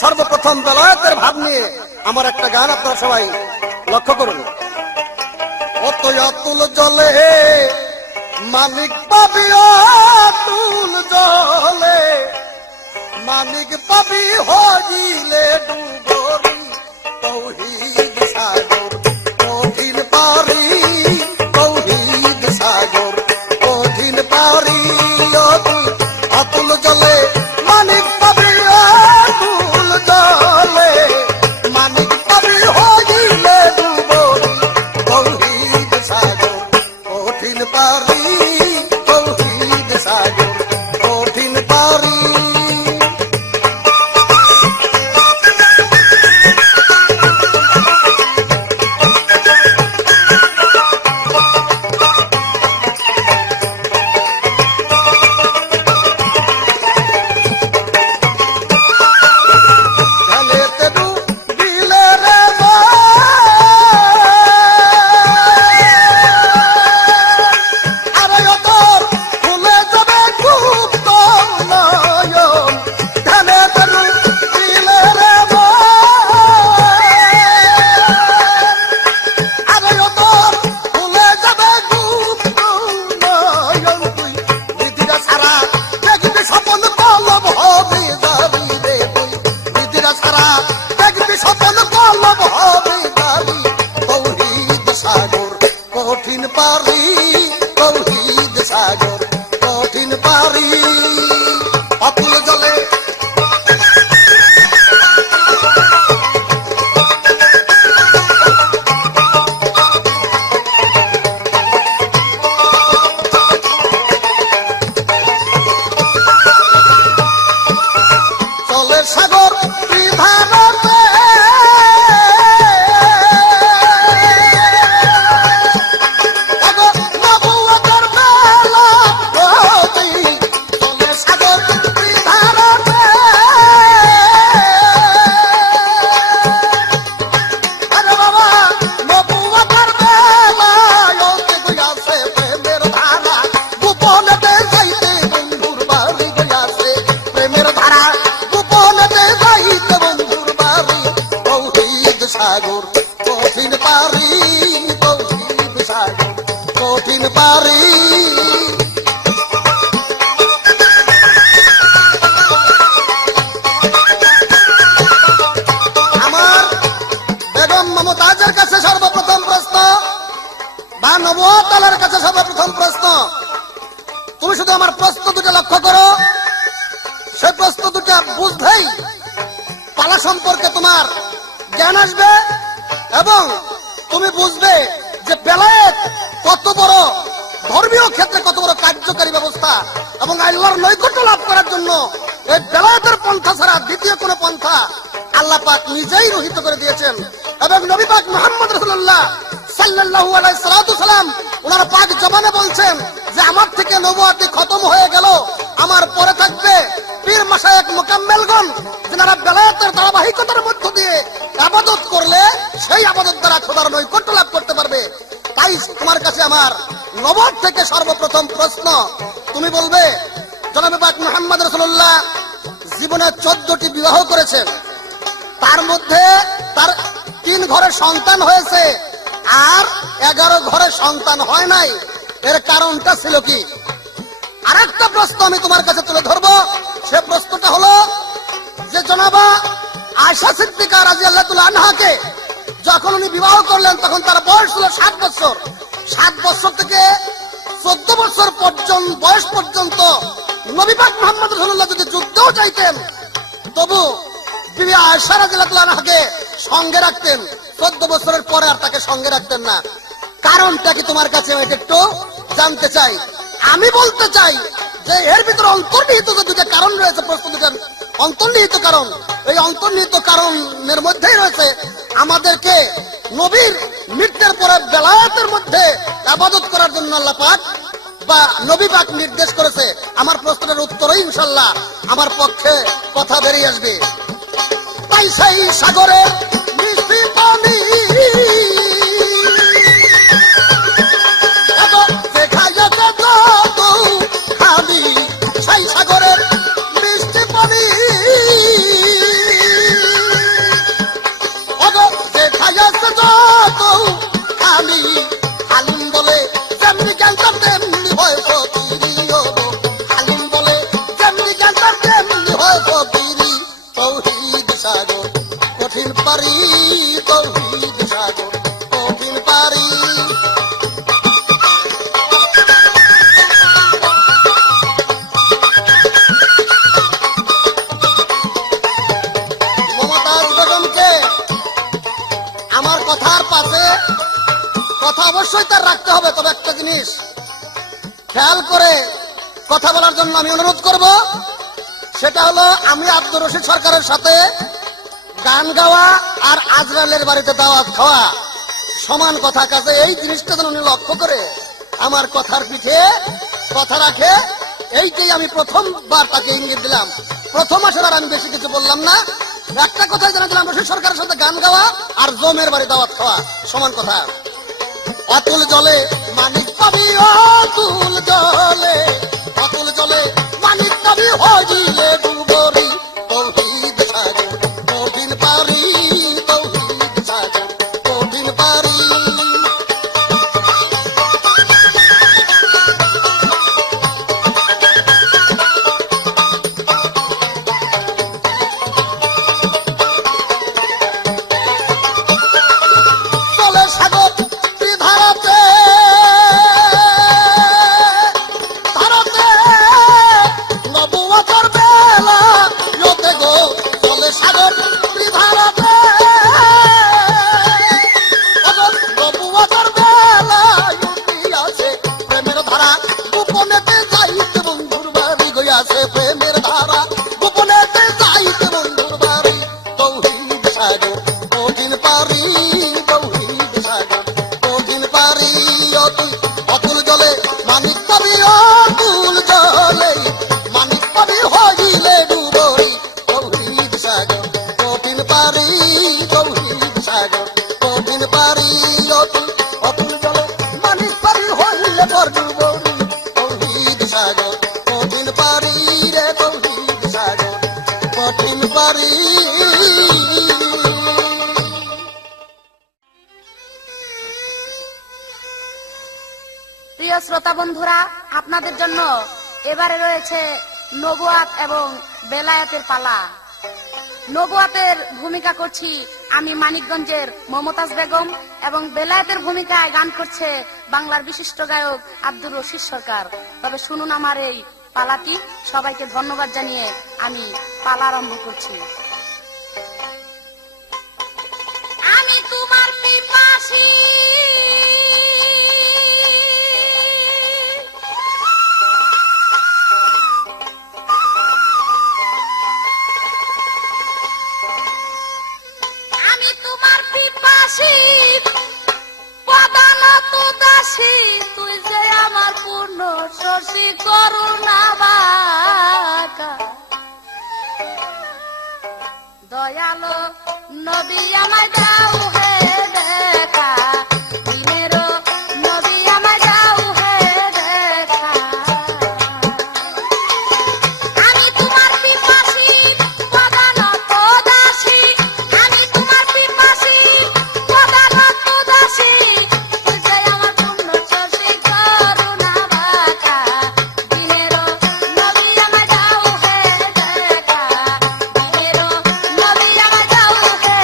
সর্বপ্রথম বেলায়েতের ভাব নিয়ে আমার একটা গান আপনারা সবাই লক্ষ্য করুন। অতই অতুল জলে মালিক পাবি, অতুল জলে মালিক পাবি, হজিলে ডুবরি তৌহিদ সাগর কঠিন পারি, তৌহিদ সাগর কঠিন পারি। অতুল জলে মালিক পাবি, অতুল জলে মালিক পাবি, হজিলে ডুবরি তৌহিদ সাগর কঠিন পারি, তৌহিদ সাগর কঠিন পারি। কঠিন পারি, তৌহিদ সাগর কঠিন পারি। অতুল জলে চলে সাগর বিধানতে, সাগর কঠিন পারি, তৌহিদ সাগর কঠিন পারি। আমার বেগম মমতাজের কাছে সর্বপ্রথম প্রশ্ন, বা নবুয়তের কাছে সর্বপ্রথম প্রশ্ন, তুমি শুধু আমার প্রশ্ন দুটো লক্ষ্য করো, সেই প্রশ্ন দুটো বুঝলেই পালা সম্পর্কে তোমার জ্ঞান আসবে এবং তুমি বুঝবে যে বেলায়েত কত বড় ধর্মীয় ক্ষেত্রে কত বড় কার্যকারী ব্যবস্থা এবং আল্লাহর নৈকট্য লাভ করার জন্য এই বেলায়েতের পন্থা ছাড়া দ্বিতীয় কোন পন্থা আল্লাহ পাক নিজেই রহিত করে দিয়েছেন। এবং নবী পাক মুহাম্মদ রাসূলুল্লাহ সাল্লাল্লাহু আলাইহি সাল্লাম ওনার পাক জবানে বলছেন যে আমার থেকে নবুয়তি খতম হয়ে গেল, আমার পরে থাকবে পীর মাশায়েখ মুকাম্মেলগণ, যারা বেলায়েতের ধারাবাহিকতার মধ্য দিয়ে ইবাদত করলে সেই ইবাদত দ্বারা খোদার নৈকট্য লাভ করতে পারবে। তাই তোমার কাছে আমার নবুয়ত থেকে সর্বপ্রথম প্রশ্ন, তুমি বলবে জনাবে পাক মুহাম্মদ রাসূলুল্লাহ জীবনে 14টি বিবাহ করেছেন, তার মধ্যে তার 3 ঘরে সন্তান হয়েছে আর 11 ঘরে সন্তান হয় নাই, এর কারণটা ছিল কি? আরেকটা প্রশ্ন আমি তোমার কাছে তুলে ধরবো, সে প্রশ্নটা হলো যে জনাবা আয়েশা সিদ্দিকা রাদিয়াল্লাহু তাআলা আনহাকে যখন উনি বিবাহ করলেন তখন তার বয়স ছিল 7 বছর। 7 বছর থেকে 14 বছর পর্যন্ত বয়স পর্যন্ত নবী পাক মুহাম্মদ রাসূলুল্লাহ যদি যুদ্ধেও চাইতেন তবু বিবি আয়েশা রাদিয়াল্লাহু তাআলা আনহাকে সঙ্গে রাখতেন, 14 বছরের পরে আর তাকে সঙ্গে রাখতেন না। কারণটা কি তোমার কাছে একটু জানতে চাই। আমি বলতে চাই যে এর ভিতরে অন্তর্নিহিত যে দুটো কারণ রয়েছে, প্রশ্ন দুটার অন্তর্নিহিত কারণ, এই অন্তর্নিহিত কারণের মধ্যেই রয়েছে আমাদেরকে নবীর মৃত্যুর পরে বেলায়েতের মধ্যে ইবাদত করার জন্য আল্লাহ পাক বা নবী পাক নির্দেশ করেছে। আমার প্রশ্নের উত্তরই ইনশাআল্লাহ আমার পক্ষে কথা বেরিয়ে আসবে। তাই সেই সাগরের মিষ্টি পানি সেই সাগরের মিষ্টি পানি পারি তৌহিদ সাগর কঠিন পারি। মমতাজ বেগমকে আমার কথার পাশে কথা অবশ্যই তার রাখতে হবে, তবে একটা জিনিস খেয়াল করে কথা বলার জন্য আমি অনুরোধ করব, সেটা হলো আমি আব্দুর রশিদ সরকারের সাথে গান গাওয়া আর আজরাইলের বাড়িতে দাওয়াত খাওয়া সমান কথা। কাজে এই জিনিসটা যেন উনি লক্ষ্য করে আমার কথার পিঠে কথা রাখে, এইটাই আমি প্রথমবার তাকে ইঙ্গিত দিলাম। প্রথম আসলে আর আমি বেশি কিছু বললাম না, একটা কথাই জানা দিলাম, রশিদ সরকারের সাথে গান গাওয়া আর জমের বাড়ি দাওয়াত খাওয়া সমান কথা। অতুল জলে মানিক পাবি, অতুল জলে, অতুল জলে মানিক পাবি, হইলে ডুবরি তৌহিদ সাগর কঠিন পারি, তৌহিদ সাগর কঠিন পারি। চলে সাগর ধারাতে, ধারাতে নবুয়তের বেলা ইয়তে গো, চলে সাগর ধারাতে নবুয়তের বেলা ইয়তি আছে প্রেমের ধারা গোপনেতে যাইতে বন্ধুর বাড়ি গইয়াছে, প্রেমের ধারা গোপনেতে যাইতে বন্ধুর বাড়ি তৌহিদ সাগর কঠিন পারি, তৌহিদ সাগর কঠিন পারি। অতুল জলে মানিক পাবি, অতুল জলে মানিক পাবি, হইলে ডুবরি তৌহিদ সাগর কঠিন পারি, তৌহিদ সাগর কঠিন পারি। অতুল জলে মানিক পাবি, হইলে পর ডুবরি তৌহিদ সাগর কঠিন পারি রে, তৌহিদ সাগর কঠিন পারি। প্রিয় শ্রোতা বন্ধুরা, আপনাদের জন্য এবারে রয়েছে নবুয়াত এবং বেলায়েতের পালা। নবুয়াতের ভূমিকা করছি আমি মানিকগঞ্জের মমতাজ বেগম, এবং বেলায়েতের ভূমিকায় গান করছে বাংলার বিশিষ্ট গায়ক আব্দুর রশিদ সরকার। তবে শুনুন আমার এই পালাটি। সবাইকে ধন্যবাদ জানিয়ে আমি পালা আরম্ভ করছি। আমি তোমার পিপাসী, আমি তোমার পিপাসী, প্রধানত দাসী, তুই যে আমার পূর্ণ শশী করুণা বাঁকা। দয়ালো নবী আমায় দাও হে দেখা, দিনেরও নবী আমায় দাও হে দেখা। আমি তোমার পিপাসী, প্রধানত দাসী, আমি তোমার পিপাসী, প্রধানত দাসী, তুই যে আমার পূর্ণ শশী করুণা বাঁকা। দিনেরও নবী আমায় দাও হে দেখা, দিনেরও নবী আমায় দাও হে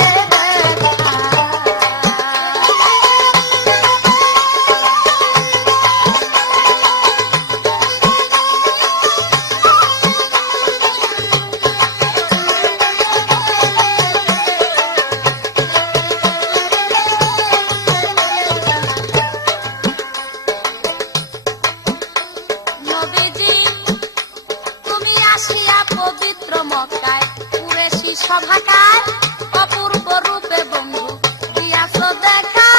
নবীজি তুমি আসিয়া পবিত্র মক্কায়, কুরেশী সভাকায় অপূর্ব রূপে বন্ধু দিয়াছ দেখা।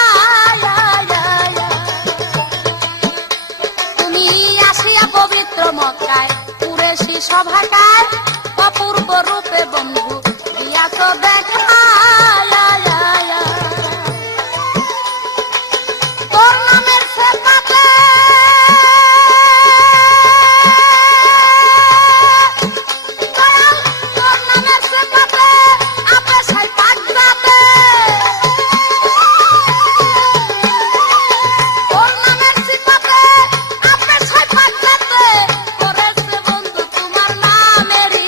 তুমি আসিয়া পবিত্র মক্কায়, কুরেশী সভাকায় অপূর্ব রূপে বন্ধু দিয়াছ দেখা। তোর নামের সেপাতে দয়াল, তোর নামের সেপাতে আপে সাই পাক যাবে। তোর নামের সিপাতে আপে সাই পাক যাবে, করেছে বন্ধু তোমার নামেরই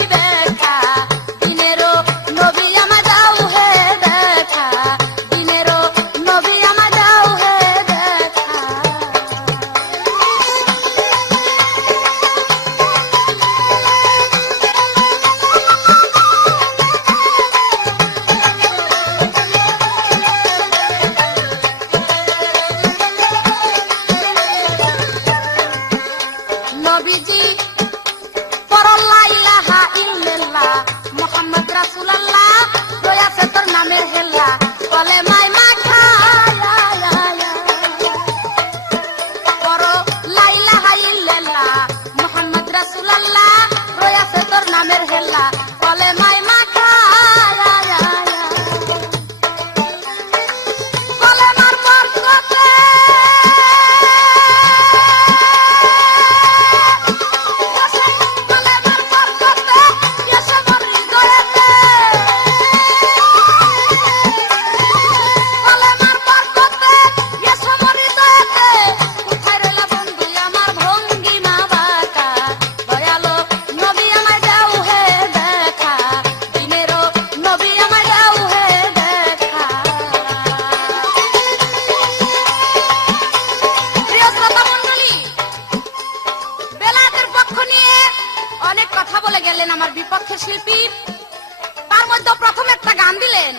তো প্রথমে একটা গান দিলেন,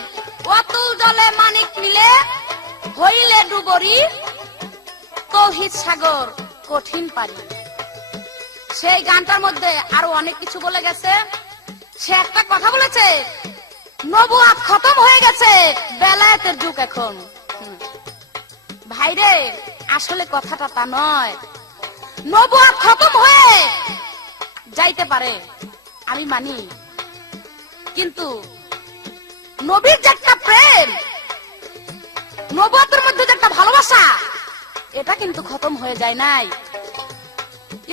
অতুল জলে মানিক মিলে হইলে ডুবরি, তৌহিদ সাগর কঠিন পারি। সেই গানটার মধ্যে আরো অনেক কিছু বলে গেছে। সে একটা কথা বলেছে, নবুয়াত খতম হয়ে গেছে, বেলায়েতের যুগ এখন। ভাইরে, আসলে কথাটা তা নয়। নবুয়াত খতম হয়ে যাইতে পারে, আমি মানি, কিন্তু নবীর যে একটা প্রেম, নবুয়াতের মধ্যে যে একটা ভালোবাসা, এটা কিন্তু খতম হয়ে যায় নাই।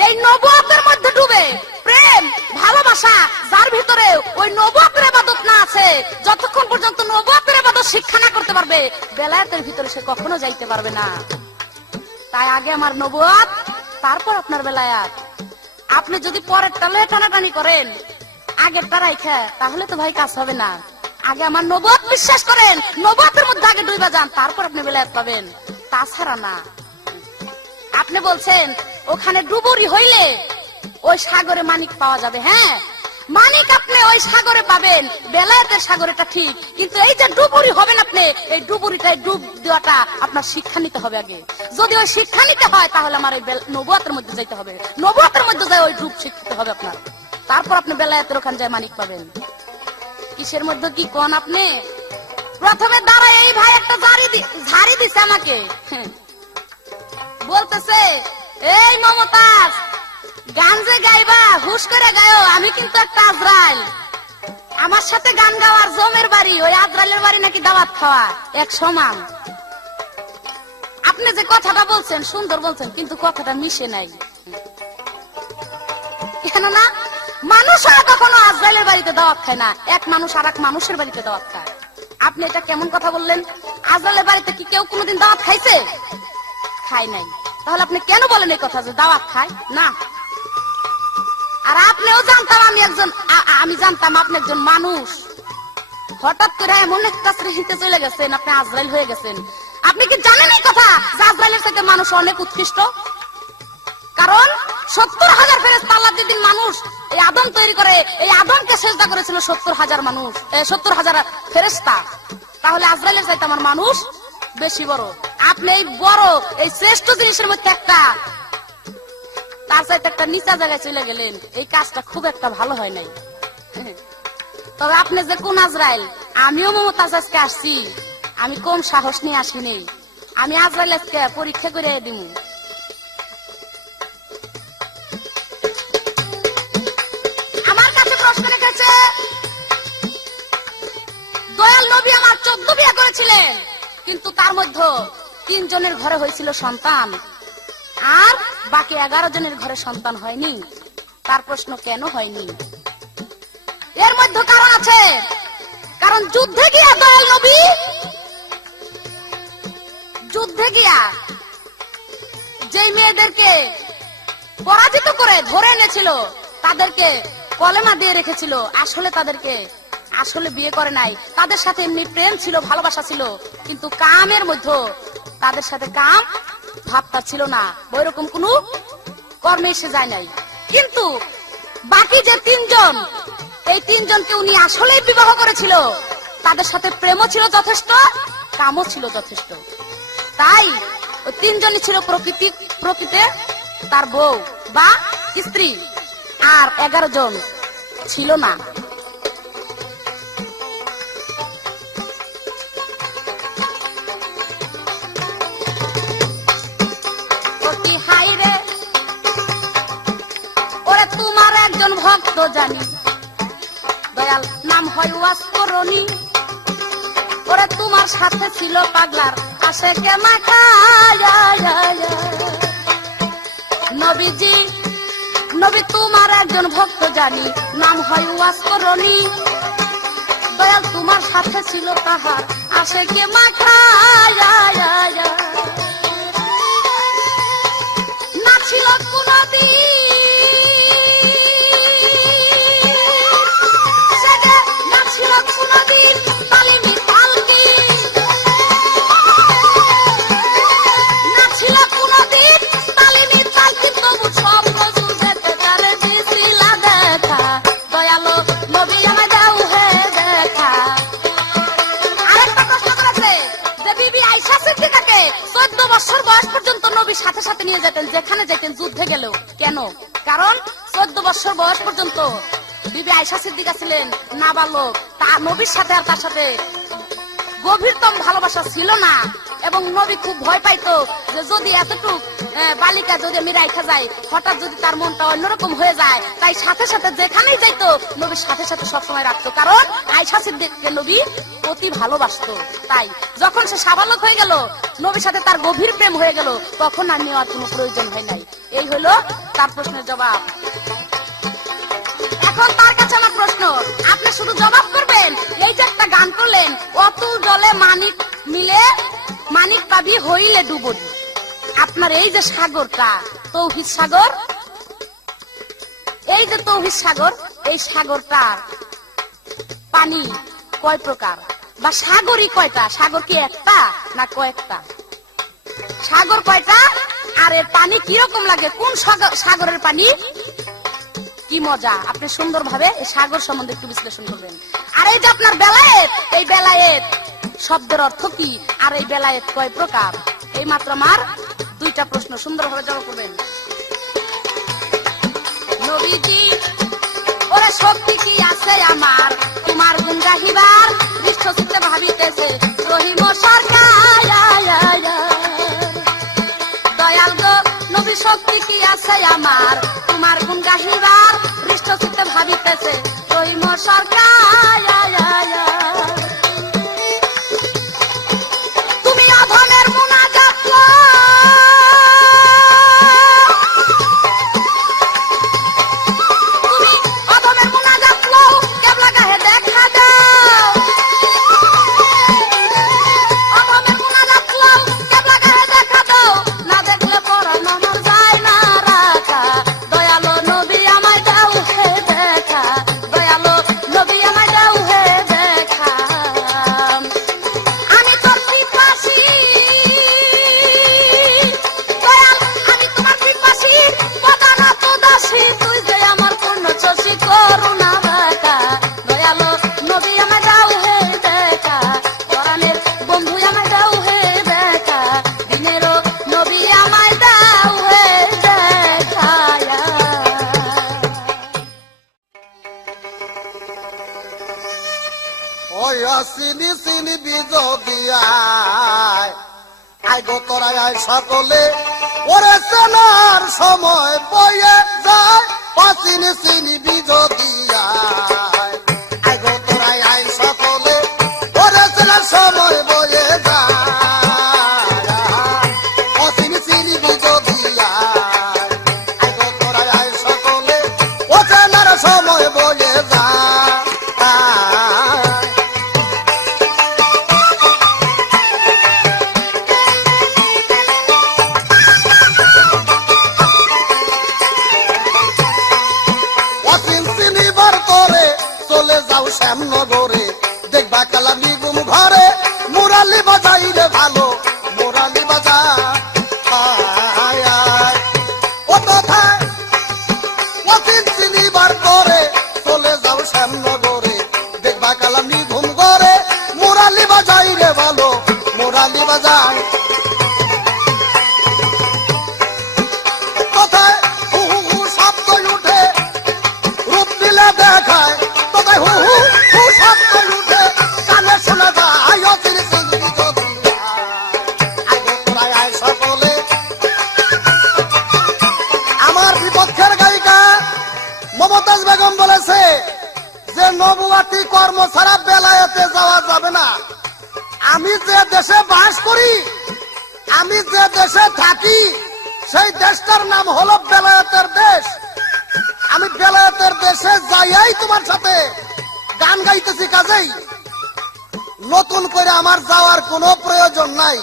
এই নবুয়াতের মধ্যে ডুবে প্রেম ভালোবাসা, যার ভিতরে ওই নবুয়াতের ইবাদত না আছে, যতক্ষণ পর্যন্ত নবুয়াতের ইবাদত শিক্ষা না করতে পারবে, বেলায়েতের ভিতরে সে কখনো যাইতে পারবে না। তাই আগে আমার নবুয়াত, তারপর আপনার বেলায়াত। আপনি যদি পরের টালে টানাটানি করেন আগেরটা রাইখা, তাহলে তো ভাই কাজ হবে না। আগে আমার নবুয়াত বিশ্বাস করেন, নবুয়াতের মধ্যে আগে ডুইবা যান, তারপর আপনি বেলায়াত পাবেন, তাছাড়া না। আপনি বলছেন ওখানে ডুবুরি হইলে ওই সাগরে মানিক পাওয়া যাবে। হ্যাঁ, মানিক আপনি ওই সাগরে পাবেন, বেলায়েতের সাগরেটা ঠিক, কিন্তু এই যে ডুবুরি হবেন আপনি, এই ডুবুরিটাই ডুব দেওয়াটা আপনার শিক্ষা নিতে হবে আগে। যদি ওই শিক্ষা নিতে হয়, তাহলে আমার এই নবুয়াতের মধ্যে যাইতে হবে, নবুয়াতের মধ্যে যায় ওই ডুব শিখতে হবে আপনার, তারপর আপনি বেলায়েতের ওখানে যায় মানিক পাবেন। কিসের মধ্যে কি কোন আপনি? প্রথমে দাঁড়ায় এই ভাই একটা ঝাড়ি দিছে আমাকে, বলতেছে, এই মমতাজ, গান যে গাইবা হুশ করে গায়ো, আমি কিন্তু একটা আজরাইল, আমার সাথে গান গাওয়ার জমের বাড়ি, ওই আজরাইলের বাড়ি নাকি দাওয়াত খাওয়া এক সমান। আপনি যে কথাটা বলছেন সুন্দর বলছেন, কিন্তু কথাটা মিশে নাই। কেননা মানুষরা কখনো আজরাইলের বাড়িতে দাওয়াত খায় না, এক মানুষ আর এক মানুষের বাড়িতে দাওয়াত খায়। আপনি এটা কেমন কথা বললেন? আজরাইলের বাড়িতে কি কেউ কোনোদিন দাওয়াত খাইছে? খায় নাই। তাহলে আপনি কেন বলেন এই কথা যে দাওয়াত খায় না? আর আপনিও জানতাম আমি জানতাম আপনি একজন মানুষ, হঠাৎ করে এমন একটা শ্রেণীতে চলে গেছেন, আপনি আজরাইল হয়ে গেছেন। আপনি কি জানেন এই কথা যে আজরাইলের থেকে মানুষ অনেক উৎকৃষ্ট? কারণ 70,000 ফেরেশতা আল্লাহ যেদিন মানুষ এই আদম তৈরি করে, এই আদমকে সেজদা করেছিল 70,000 মানুষ, 70,000 ফেরেশতা। তাহলে আজরাইলের চাইতে আমার মানুষ বেশি বড়। আপনি এই বড় এই শ্রেষ্ঠ জিনিসের মধ্যে একটা, তার চাইতে একটা নিচা জায়গায় চলে গেলেন, এই কাজটা খুব একটা ভালো হয় নাই। তবে আপনি যে কোন আজরাইল, আমিও মমতাজ আজকে আসছি, আমি কম সাহস নিয়ে আসিনি, আমি আজরাইল আজকে পরীক্ষা করে দিব। আমার কাছে প্রশ্ন রেখেছে, দয়াল নবী আমার 14 বিয়ে করেছিলেন, কিন্তু তার মধ্যে 3 জনের ঘরে হয়েছিল সন্তান, আর বাকি 11 জনের ঘরে সন্তান হয়নি। তার প্রশ্ন, কেন হয়নি? এর মধ্যে কারণ আছে। কারণ যুদ্ধে গিয়া দয়াল নবী, যুদ্ধে গিয়া যেই মেয়েদেরকে পরাজিত করে ধরে এনেছিল, তাদেরকে কলেমা দিয়ে রেখেছিল, আসলে বিয়ে করে নাই। তাদের সাথে এমনি প্রেম ছিল, ভালোবাসা ছিল, কিন্তু কামের মধ্যে তাদের সাথে কাম ভাবটা ছিল না, ওইরকম কোন কর্মে এসে যায় নাই। কিন্তু বাকি যে 3 জন, এই 3 জনকে উনি আসলেই বিবাহ করেছিল, তাদের সাথে প্রেমও ছিল যথেষ্ট, কামও ছিল যথেষ্ট। তাই ওই 3 জনই ছিল প্রকৃতি তার বউ বা স্ত্রী, আর 11 জন ছিল না। ভক্ত জানি দয়াল নাম হয় ওয়াসকরণী, ওরে তোমার সাথে ছিল পাগলার আশেকে মাখা। নবীজি, নবী তোমার একজন ভক্ত জানি, নাম হয় ওয়াসকরণী, দয়াল তোমার সাথে ছিল তাহার আশেকে মাখা। না ছিল কোনদিন দেখা, দয়ালো নবী আমায় দাও হে দেখা। তো নবীর সাথে সাথে নিয়ে যেতেন, যেখানে যেতেন, যুদ্ধে গেলেও। কেন? কারণ 14 বছর বয়স পর্যন্ত বিবি আয়েশা সিদ্দিকা ছিলেন নাবালক, তার নবীর সাথে আর তার সাথে গভীরতম ভালোবাসা ছিল না। এবং নবী খুব ভয় পাইতো যে যদি এতটুক বালিকা যদি আমি রাইখা যাই, হঠাৎ যদি তার মনটা অন্যরকম হয়ে যায়, তাই সাথে সাথে যেখানেই যাইতো নবীর সাথে সাথে সবসময় রাখতো। কারণ আয়েশা সিদ্দিককে নবী অতি ভালোবাসতো। তাই যখন সে সাবালক হয়ে গেল, নবীর সাথে তার গভীর প্রেম হয়ে গেল, তখন আর নেওয়ার কোনো প্রয়োজন হয় নাই। এই হলো তার প্রশ্নের জবাব। এখন তার কাছে আমার প্রশ্ন, আপনি শুধু জবাব করবেন। এই যে একটা গান করলেন, অতুল জলে মানিক মিলে মানিক পাবি হইলে ডুবরি। আপনার এই যে সাগরটা তৌহিদ সাগর, এই যে তৌহিদ সাগর, এই সাগরটার পানি কয় প্রকার বা সাগরই কয়টা? সাগর কি একটা না কয়েকটা? সাগর কয়টা আর এর পানি কিরকম লাগে? কোন সাগরের পানি কি মজা? আপনি সুন্দরভাবে এই সাগর সম্বন্ধে একটু বিশ্লেষণ করবেন। আর এই যে আপনার বেলায়েত, এই বেলায়েত শব্দের অর্থ কি আর এই বেলায়েত কয় প্রকার? এই মাত্র আমার দুইটা প্রশ্ন, সুন্দরভাবে জবাব করবেন। নবীজি ওরে শক্তি কি আছে আমার তোমার গুণ গাহিবার, বিশ্বচিত্তে ভাবিতেছে রহিম সরকার। দয়াল গো নবী শক্তি কি আছে আমার তোমার গুণ গাহিবার, বিশ্বচিত্তে ভাবিতেছে রহিম সরকার। তুমি অধমের মুনাজাত তুমি অধমের মুনাজাত লও, কেবলা গাহে দেখা দাও। অধমের মুনাজাত লও, কেবলা গাহে দেখা দাও, না দেখলে পরাণ আমার যায় না রাখা। দয়ালো নবী আমায় দাও হে দেখা, দয়ালো নবী আমায় দাও হে দেখা। আমি তোর পিপাসী দয়াল, আমি তোমার পিপাসী প্রধানত দাসী, তুই যে আমার পূর্ণ শশী করুণা দেখা। দয়ালো নবী আমায় দাও হে দেখা, পরাণের বন্ধু আমায় দাও হে দেখা, দিনেরও নবী আমায় দাও হে দেখা। ওই চিনি চিনি বিজোগিয়ায় আই গো তোরাই আয় সকলে, ওরে চেনার সময় বয়ে যায়। ও চিনি চিনি বিজোগিয়ায় আই গো তোরাই আয় সকলে, ওরে চেনার সময় বয়ে যায়। ও চিনি চিনি বিজোগিয়ায় আই গো তোরাই আয় সকলে, ও চেনার সময় বয়ে যায়। শ্যামনগরে দেখবা কালামি গুম ঘরে, মুরালি বাজাই রে ভালো মুরালি বাজা। ও কোথায় ও চিনিবার করে চলে যাও শ্যামনগরে, দেখবা কালামি ঘুম ঘরে, মুরালি বাজাই রে ভালো মুরালি বাজায়। কোথায় হু হু হু শব্দ উঠে রূপ দিলে দেখায়, কোথায় হু হু হু শব্দ উঠে কানে শোনা যায়। ও চিনি চিনি বিজোগিয়ায় সকলে। আমার বিপক্ষের গায়িকা মমতাজ বেগম বলেছে যে নবুয়াতি কর্ম ছাড়া বেলায়েতে যাওয়া যাবে না। আমি যে দেশে বাস করি, আমি যে দেশে থাকি, সেই দেশটার নাম হলো বেলায়েতের দেশ। আমি বেলায়েতের দেশে যাইয়াই তোমার সাথে গান গাইতেছি, কাজেই নতুন করে আমার যাওয়ার কোনো প্রয়োজন নাই।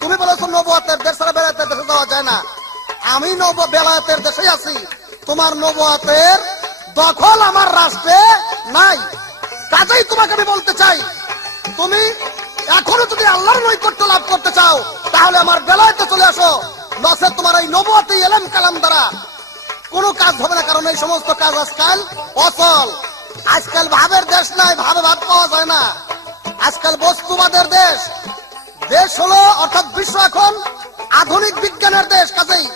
তুমি বলেছো নবুয়াতের দেশ ছাড়া বেলায়েতের দেশে যাওয়া যায় না, আমি বেলায়েতের দেশে আছি। তোমার নবুয়াতের দখল আমার রাষ্ট্রে নাই। কাজেই তোমাকে আমি বলতে চাই, তুমি এখনো যদি আল্লাহর নৈকট্য লাভ করতে চাও, তাহলে আমার বেলায়েতে চলে আসো। নচেত তোমার এই নবুয়াতি এলেম কালাম দ্বারা কোনো কাজ হবে না। কারণ এই সমস্ত কাজ আজকাল অচল। আজকাল ভাবের দেশ নাই, ভাবে ভাত পাওয়া যায় না। আজকাল বস্তুবাদের দেশ। দেশ হলো অর্থাৎ বিশ্ব এখন আধুনিক বিজ্ঞানের দেশ, কাজেই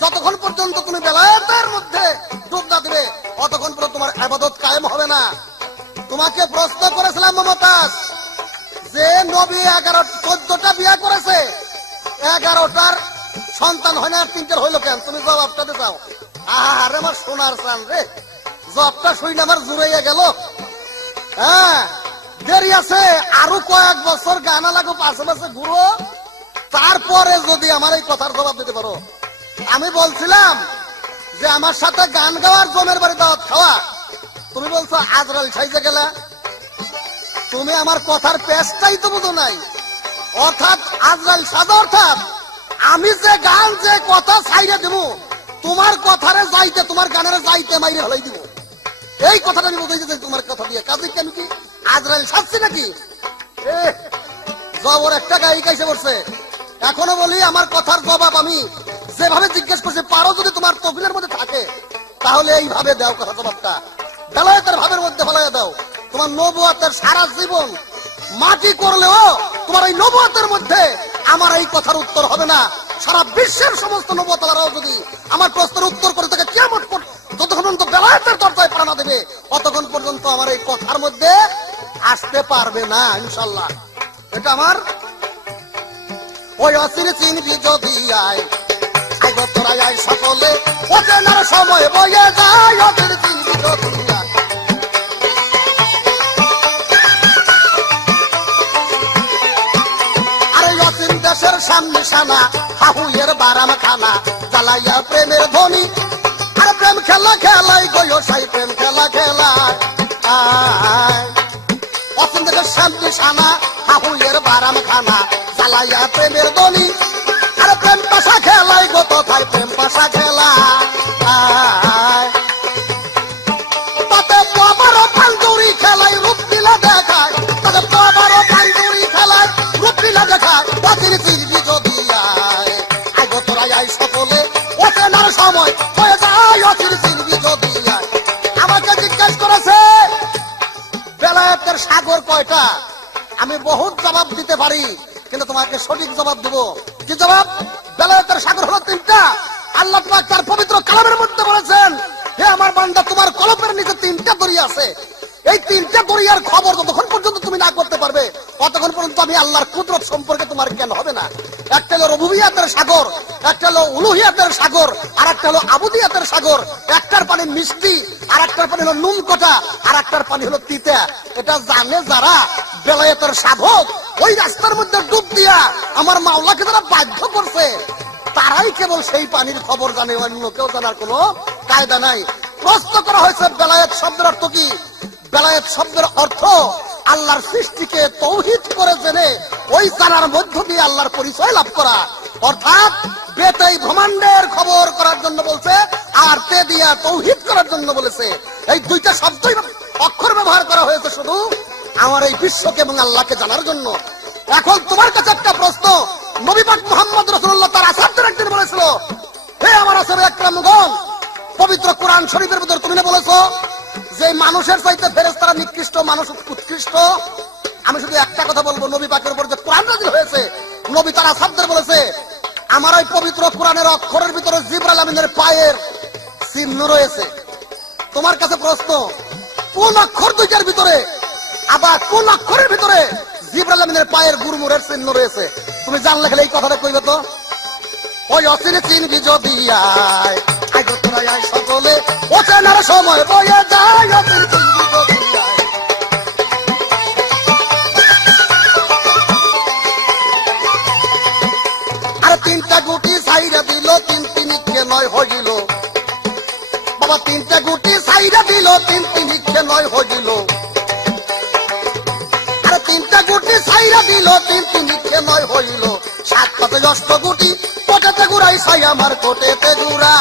যতক্ষণ পর্যন্ত তুমি বেলায়েতের মধ্যে ডুব না দিবে ততক্ষণ পর্যন্ত তোমার ইবাদত কায়েম হবে না। তোমাকে প্রশ্ন করেছিলাম মমতাজ, যে নবী 14টা বিয়ে করেছে, 11টার সন্তান হয় না, 3টার হইলো কেন? তুমি জবাবটা দিতে চাও? আরে আমার সোনার চান রে, জবটা শুই না আমার জুড়াইয়া গেল। হ্যাঁ, দেরি আছে, আরো কয়েক বছর গানা লাগো, পাশে পাশে ঘুরো, তারপরে যদি আমার এই কথার জবাব দিতে পারো। আমি বলছিলাম যে আমার সাথে গান গাওয়ার জমের বাড়ি দাওয়াত খাওয়া, তুমি বলছো আজরাল সাইজে গেলা। তুমি আমার কথার পেশটাই তো বুঝো নাই। অর্থাৎ আজরাল সাজা, অর্থাৎ আমি যে গান যে কথা ছাইরে দেব, তোমার কথারে যাইতে, তোমার গানের যাইতে মাইরে হলাই দিব, এই কথাটা আমি বুঝাইতে চাই তোমার কথা দিয়ে। কাজে কেন কি আজরাল সাজছি নাকি? জবর একটা গায়িকা এসে পড়ছে। এখনো বলি আমার কথার জবাব আমি যেভাবে জিজ্ঞেস করছি, পারো যদি তোমার তফিলের মধ্যে থাকে তাহলে এইভাবে দাও কথা জবাবটা, বেলায়েতের ভাবের মধ্যে ফেলাইয়া দাও। তোমার নবুয়াতের সারা জীবন মাটি করলেও তোমার এই নবুয়াতের মধ্যে আমার এই কথার উত্তর হবে না। সারা বিশ্বের সমস্ত নবুয়াতলারাও যদি আমার প্রশ্নের উত্তর করে থাকে, কিয়ামত যতক্ষণ পর্যন্ত বেলায়েতের দরজায় প্রাণা দেবে ততক্ষণ পর্যন্ত আমার এই কথার মধ্যে আসতে পারবে না ইনশাল্লাহ। এটা আমার ওই অসির চিনবি যদি আয় তোরা আয় সকলে, অচেনার সময় বয়ে যায়, অসির চিনবি যদি আয়। আরে অসির দেশের সামনে সানা, হাহুয়ের বারাম খানা, জ্বালাইয়া প্রেমের ধ্বনি, আর প্রেম খেলা খেলাই গো সাই, প্রেম খেলা খেলায়। অসির দেশের সামনে সানা, হাহুয়ের বারাম খানা, জ্বালাইয়া প্রেমের ধ্বনি, আর প্রেম পাশা খেলাই গো তথায় প্রেম পাশা খেলা। তাতে বাবারও পাঞ্জুরি খেলায়, রূপ লীলা দেখায়, তাতে বাবারও পাঞ্জুরি খেলায়, রূপ লীলা দেখায়। অচির চিরবি যদি আয়, আয় গো তোরা আয় সকলে, অচেনার সময় হয়ে যায়, অচির চিরবি যদি আয়। আমাকে জিজ্ঞেস করেছে বেলায়েতের সাগর কয়টা? আমি বহুত জবাব দিতে পারি, কিন্তু তোমাকে সঠিক জবাব দেবো। কি জবাব? বেলায়েতের সাগর হলো 3টা। আল্লাহ পাক তার পবিত্র কালামের মধ্যে বলেছেন, হে আমার বান্দা, তোমার কলবের নিচে 3টা দরিয়া আছে। এই 3টা দরিয়ার খবর যতক্ষণ পর্যন্ত তুমি না করতে পারবে ততক্ষণ পর্যন্ত আমি আল্লাহর কুদরত সম্পর্কে তোমার জ্ঞান হবে না। একটা হলো রুবুবিয়াতের সাগর, একটা হলো উলুহিয়াতের সাগর, আর একটা হলো আবুদিয়াতের সাগর। একটার পানি মিষ্টি, আর একটার পানি হলো নুন কটা, আর একটার পানি হলো তিতা। এটা জানে যারা বেলায়েতের সাধক, ওই রাস্তার মধ্যে ডুব দিয়া আমার মাওলাকে যারা বাধ্য করছে, তারাই কেবল সেই পানির খবর জানে, অন্য কেউ জানার কোনো কায়দা নাই। প্রশ্ন করা হয়েছে বেলায়েত শব্দের অর্থ কি? বেলায়েত শব্দের অর্থ আল্লাহর সৃষ্টিকে তৌহিদ করে জেনে ওই জানার মধ্য দিয়ে আল্লাহর পরিচয় লাভ করা। অর্থাৎ বেতেই ব্রহ্মাণ্ডের খবর করার জন্য বলছে, আর তে দিয়া তৌহিদ করার জন্য বলেছে। এই 2টা শব্দই অক্ষর ব্যবহার করা হয়েছে শুধু আমার এই বিশ্বকে এবং আল্লাহকে জানার জন্য। এখন তোমার কাছে একটা প্রশ্ন, নবী পাক মুহাম্মদ রাসূলুল্লাহ তার আসহাবদের একদিন বলেছিল, হে আমার আসহাবে একরামগণ, পবিত্র কোরআন শরীফের ভিতর তুমি না বলেছো যে মানুষের চাইতে ফেরেশতারা নিকৃষ্ট, মানুষ উৎকৃষ্ট। আমি শুধু একটা কথা বলবো, নবী পাকের উপর যে কোরআন নাযিল হয়েছে, নবী তার আসহাবদের বলেছে, আমার এই পবিত্র কোরআনের অক্ষরের ভিতরে জিবরাইল আমিনের পায়ের চিহ্ন রয়েছে। তোমার কাছে প্রশ্ন, কোন অক্ষর 2টার ভিতরে, আবার কোন অক্ষরের ভিতরে জিবরাইল আমিনের পায়ের গুরমুরের চিহ্ন রয়েছে? তুমি জানলে খেলে এই কথাটা কইবে তো। ওই অচির চিনবি যদি আয়, আয় গো তোরা আয় সকলে, অচেনার সময় বয়ে যায়, অচির চিনবি যদি আয়। আর 3টা গুটি সাইরা দিল, 3 9 হইল। বাবা 3টা গুটি সাইরা দিল, 3 9 হইল। আর 3টা গুটি সাইরা দিল, 3 9 হইল। 7 5 8 গুটি কোটেতে ঘুরাই সাই আমার কোটেতে ঘুরা।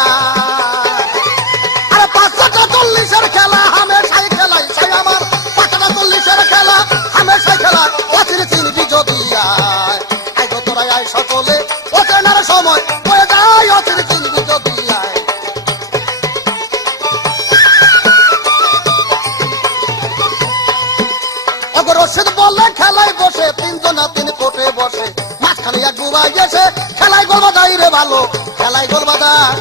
আর 5টা 40-এর খেলা হামেশাই খেলাই সাই আমার, 5টা 40-এর খেলা হামেশাই খেলা। অচির চিনবি যদি আয়, আয় গো তোরা আয় সকলে, অচেনার সময় হয়ে যায়, অচির চিনবি যদি আয়। অগর রশিদ বল বলে খেলায় বসে, তিনজনা তিন কোটে বসে, মাঝখানে এক বুবাই এসে খেলায় গোল বাজাই রে ভালো, খেলায় গোল বাজায়।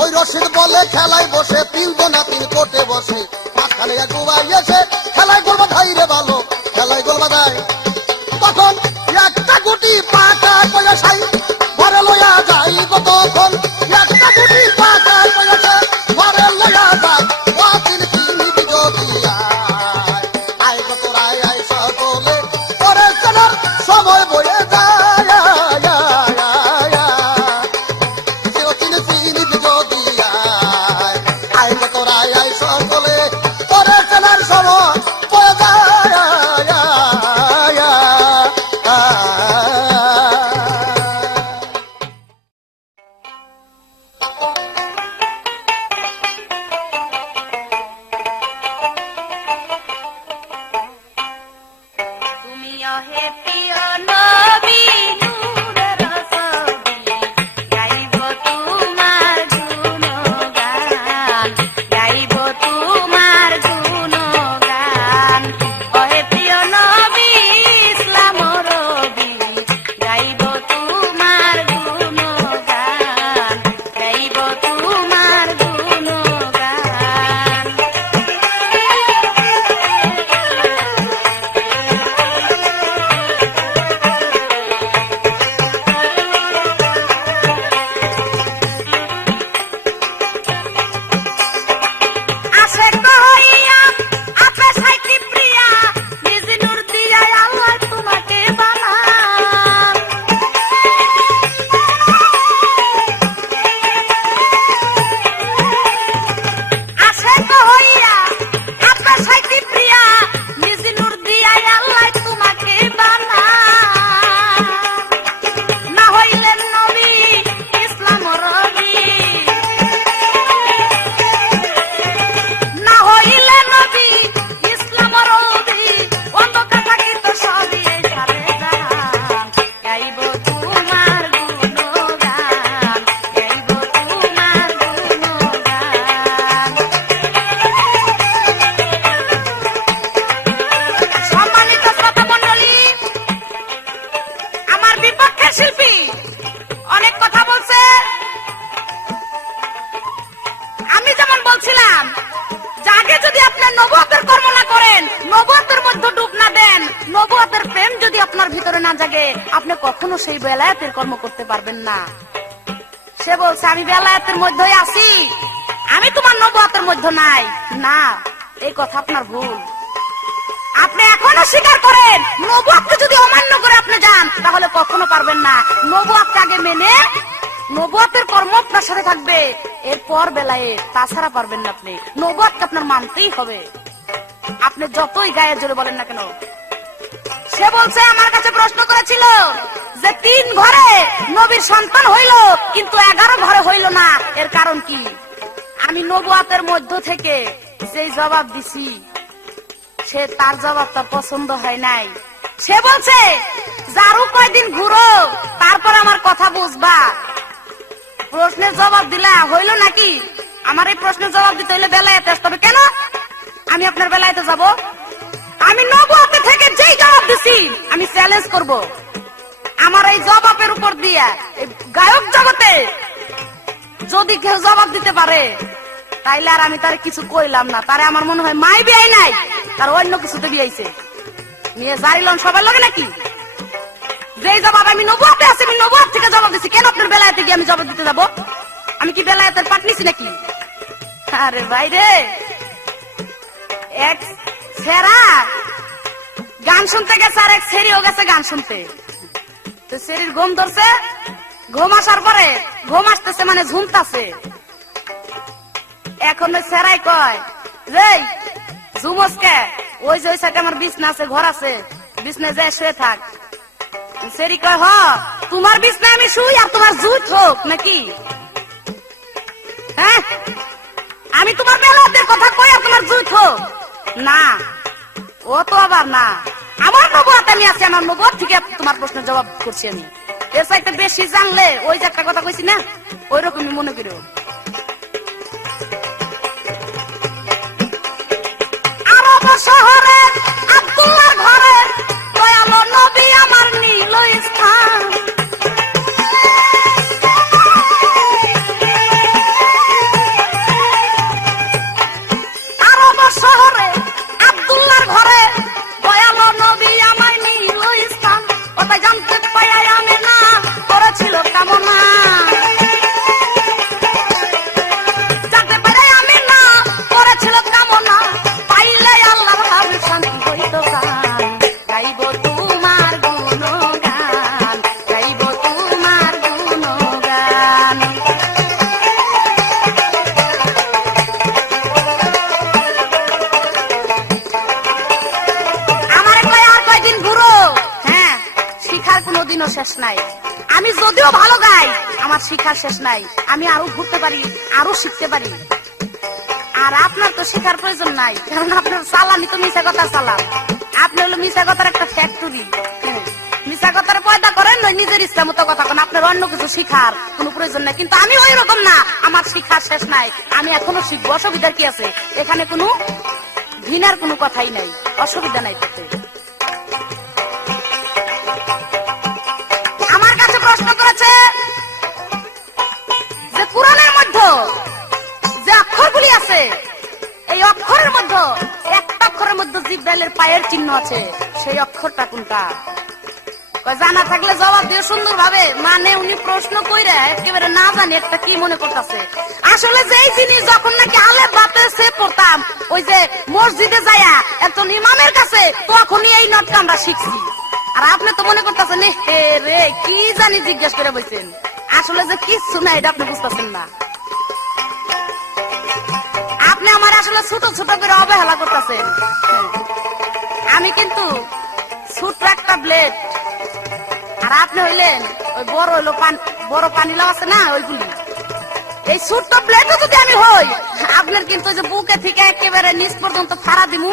ওই রশিদ বলে খেলায় বসে, তিনজনা তিন কোটে বসে, মাঝখানে এক বুবাই এসে খেলায় গোল বাজাই রে ভালো, খেলায় গোল বাজায়। তখন একটা গুটি পাকা পয়সাই ঘরে লইয়া যাই গো, তখন একটা গুটি পাকা পয়সা ঘরে লইয়া যায়। ও তিন তিন যদি আয় গো তোরাই আয় সকলে, পরে চলার সময় বয়ে যায়। ও তিন তিন যদি আয় গো তোরাই আয় সকলে, পরে চলার সময় বয়ে যায়। তুমি অহে প্রিয় নবী নূরের ছবি, গাইব তোমার গুণগান, গাইব তোমার গুণগান। অহে প্রিয় নবী ইসলাম রবি, গাইব তোমার গুণগান, গাইব তোমার গুণগান। আসে কইয়া আপে সাইকি প্রিয়া, নিজ নূর দিয়া আল্লাহ তোমাকে বানান। আসে কইয়া আপে সাইকি প্রিয়া, নিজ নূর দিয়া আল্লাহ তোমাকে বানান। না হইলেন নবী ইসলাম রবি, না হইলে নবী ইসলাম রবি, অন্ধকার থাকিত সবই এই সারে জাহান। গাইব তোমার গুণগান, গাইব তোমার গুণগান। সম্মানিত শ্রোতা মণ্ডলী, আমার বিপক্ষের শিল্পী অনেক কথা বলছে। আমি যেমন বলছিলাম যে আগে যদি আপনার নবুয়তের কর্ম না করেন, নবুয়তের মধ্যে ডুব না দেন, নবুয়তের প্রেম যদি আপনার ভিতরে না জাগে, আপনি কখনো সেই বেলায়েতের কর্ম করতে পারবেন না। সে বলছে আমি বেলায়েতের মধ্যেই আছি, আমি তোমার নবুয়তের মধ্যে নাই। না, এই কথা আপনার ভুল। আপনি এখনো স্বীকার করেন, নবুয়তকে যদি অমান্য করে আপনি যান, তাহলে কখনো পারবেন না। নবুয়তকে আগে মেনে নবুয়তের কর্ম আপনার সাথে থাকবে, এরপর বেলায় তাছাড়া পারবেন না। আপনি নবুয়তকে আপনার মানতেই হবে, আপনি যতই গায়ে জোরে বলেন না কেন। সে বলছে আমার কাছে প্রশ্ন করেছিল যে 3 ঘরে নবীর সন্তান হইল, কিন্তু 11 ঘরে হইল না, এর কারণ কি? আমি নবুয়তের মধ্য থেকে যেই জবাব দিছি, সে তার জবাবটা পছন্দ হয় নাই। সে বলছে যারও কয়দিন ঘুরো, তারপর আমার কথা বুঝবা। প্রশ্নের জবাব দিলা হইল নাকি? আমার এই প্রশ্নের জবাব দিতে হইলে বেলায়েতে আসতে হবে। কেন আমি আপনার বেলায়েতে যাব? আমি নবুয়তে থেকে যেই জবাব দিছি আমি চ্যালেঞ্জ করব। আমার এই জবাবের উপর দিয়া এই গায়ক জগতে যদি কেউ জবাব দিতে পারে, তাইলে আর আমি তারে কিছু কইলাম না। তারে আমার মনে হয় মাই বিয়াই নাই, তার অন্য কিছুতে বিয়াইছে। নিয়ে জারিলন সবার লাগে নাকি? যেই জবাব আমি নবুয়তে আছি, আমি নবুয়ত থেকে জবাব দিছি। কেন আপনার বেলায়েতে গিয়ে আমি জবাব দিতে যাব? আমি কি বেলায়েতের পাট নিছি নাকি? আরে ভাই রে, এক সেরা গান শুনতে গেছে আর এক সেরিও গেছে গান শুনতে। তো সেরির ঘুম ধরছে, ঘুম আসার পরে ঘুম আসতেছে মানে ঝুমতাছে। এখন ওই সেরাই কয় রে ঝুমসকে, ওই যে ওই সাইডে আমার বিছনা আছে, ঘর আছে, বিছনায় যায় শুয়ে থাক। সেরি কয় হ, তোমার বিছনায় আমি শুই আর তোমার জুত হোক নাকি? হ্যাঁ, আমি তোমার বেলায়েতের কথা কই আর তোমার জুত হোক না, ও তো আবার না। আমার নবুয়ত আমি আছি, আমার নবুয়ত থেকে তোমার প্রশ্নের জবাব করছি আমি। এর চাইতে বেশি জানলে ওই যে একটা কথা কইছি না, ওই রকমই মনে করো। আরব শহরে আব্দুল্লাহর ঘরে কোনোদিনও শেষ নাই। আমি যদিও ভালো গাই, আমার শিক্ষার শেষ নাই। আমি আরো ঘুরতে পারি, আরো শিখতে পারি। আর আপনার তো শেখার প্রয়োজন নাই, কারণ আপনার চালানি তো মিশা কথা চালান। আপনি হলো মিশা কথার একটা ফ্যাক্টরি। মিশা কথার পয়দা করেন, নিজের ইচ্ছা মতো কথা কন। আপনার অন্য কিছু শিখার কোনো প্রয়োজন নাই। কিন্তু আমি ওই রকম না, আমার শিক্ষার শেষ নাই। আমি এখনো শিখবো, অসুবিধার কি আছে? এখানে কোনো ঘৃণার কোনো কথাই নাই, অসুবিধা নাই তাতে। আমার কাছে প্রশ্ন করেছে যে কোরআনের মধ্যে যে অক্ষরগুলি আছে, এই অক্ষরের মধ্যে একটা অক্ষরের মধ্যে জিব্রাইলের পায়ের চিহ্ন আছে, সেই অক্ষরটা কোনটা? জানা থাকলে জবাব দিয়ে সুন্দর ভাবে। মানে উনি প্রশ্ন কইরা একেবারে না জানি একটা কি মনে করতেছে। আসলে যেই জিনিস যখন নাকি আলের বাতে সে পড়তাম, ওই যে মসজিদে যায়া একজন ইমামের কাছে, তখনই এই নটটা আমরা শিখছি। আর আপনি তো মনে করতেছেন হে রে কি জানি জিজ্ঞেস করে বলছেন। আসলে যে কিচ্ছু না, এটা আপনি বুঝতেছেন না। আপনি আমার আসলে ছোট ছোট করে অবহেলা করতেছেন। আমি কিন্তু ছোট একটা ব্লেড, আর আপনি হইলেন ওই বড় হইলো বড় পানিলাও আছে না, ওইগুলি। এই ছোট্ট ব্লেডও যদি আমি হই, আপনার কিন্তু যে বুকে থেকে একেবারে নিচ পর্যন্ত ফাড়া দিমু।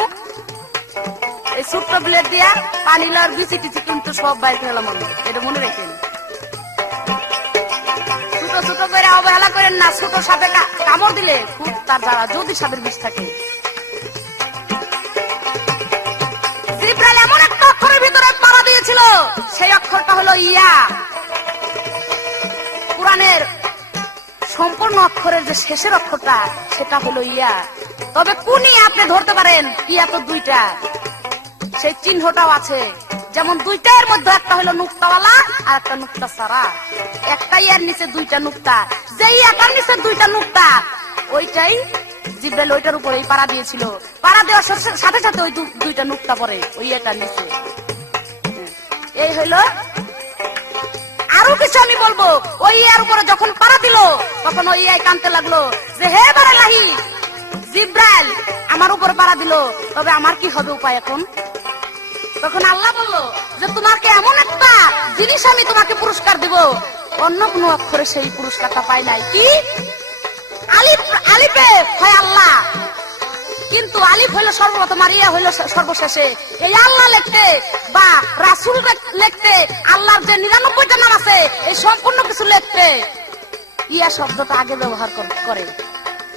এই ছোট্ট ব্লেড দিয়া পানিলার বিচি টিচি কিন্তু সব বাইর ফেলাম আমি, এটা মনে রাখেন। ছোট ছোট করে অবহেলা করেন না। ছোট সাপে কামড় দিলে খুব তার দ্বারা যদি সাপের বিষ থাকে। জিব্রাইল এমন একটা অক্ষরের ভিতরে পাড়া দিয়েছিল, সেই অক্ষরটা হলো ইয়া। কোরআনের সম্পূর্ণ অক্ষরের যে শেষের অক্ষরটা, সেটা হলো ইয়া। তবে কোন ইয়া আপনি ধরতে পারেন? ইয়া তো দুইটা, সেই চিহ্নটাও আছে। যেমন দুইটার মধ্যে একটা হলো নুক্তাওয়ালা আর একটা নুক্তা ছাড়া। একটা ইয়ার নিচে দুইটা নুক্তা, যে ইয়াটার নিচে দুইটা নুক্তা, ওইটাই জিব্রাইল ওইটার উপরেই পাড়া দিয়েছিল। পাড়া দেওয়ার সাথে সাথে ওই দুইটা নুক্তা পড়ে ওই ইয়াটার নিচে। এই হইলো। আরো কিছু আমি বলবো। ওই ইয়ার উপরে যখন পাড়া দিল, তখন ওই ইয়াই কানতে লাগলো যে হে বারালাহি, জিব্রাইল আমার উপর পাড়া দিল, তবে আমার কি হবে উপায় এখন? তখন আল্লাহ বলল যে তোমাকে এমন একটা জিনিস আমি তোমাকে পুরস্কার দিব, অন্য কোন অক্ষরে সেই পুরস্কারটা পায় নাই। কি? আলিফ, আলিফে হয় আল্লাহ, কিন্তু আলিফ হইলো সর্বপ্রথম আর ইয়া হইলো সর্বশেষে। এই আল্লাহ লিখতে বা রাসূল লিখতে, আল্লাহর যে ৯৯টা নাম আছে, এই সম্পূর্ণ কিছু লিখতে ইয়া শব্দটা আগে ব্যবহার করে।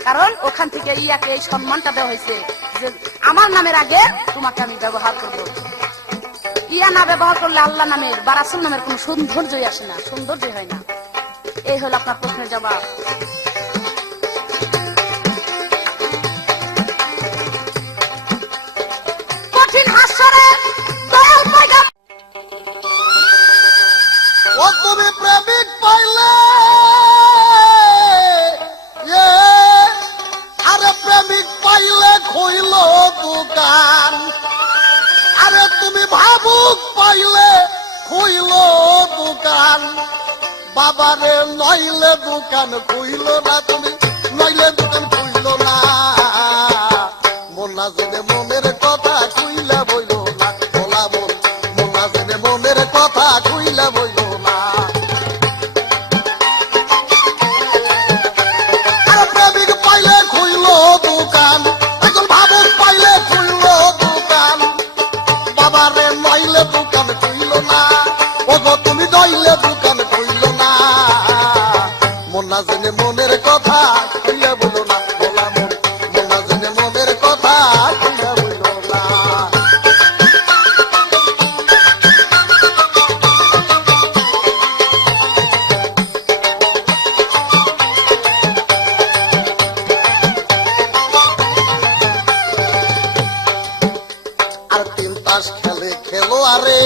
কারণ ওখান থেকে ইয়াকে এই সম্মানটা দেওয়া হয়েছে যে আমার নামের আগে তোমাকে আমি ব্যবহার করবো। ইয়া না ব্যবহার করলে আল্লাহ নামের বা রাসূল নামের কোন সৌন্দর্যই আসে না, সৌন্দর্য হয় না। এই হলো আপনার প্রশ্নের জবাব। কঠিন হাস্যরে দয়াল পয়গা। ও তুমি প্রেমিক পাইলে, আরে প্রেমিক পাইলে খুইল দোকান। আরে তুমি ভাবুক পাইলে খুইল দোকান। বাবারে নইলে দোকান খুইল না, তুমি নইলে দোকান খুইল না। মোনা জেনে মনের কথা খুইলা বইল না, বলা বল। মোনা জেনে মনের কথা খুইলা বইল না। আরে প্রেমিক পাইলে খুইল দোকান, একজন ভাবুক পাইলে খুইল দোকান। বাবারে নইলে দোকান খুইল না, ওগো তুমি নইলে দোকান খুইল না। মোনা জেনে মনের কথা খুইলা বইল না, বলা মন। মোনা জেনে মনের কথা খুইলা বইল না। আর তিন তাস খেলে খেলো আরে,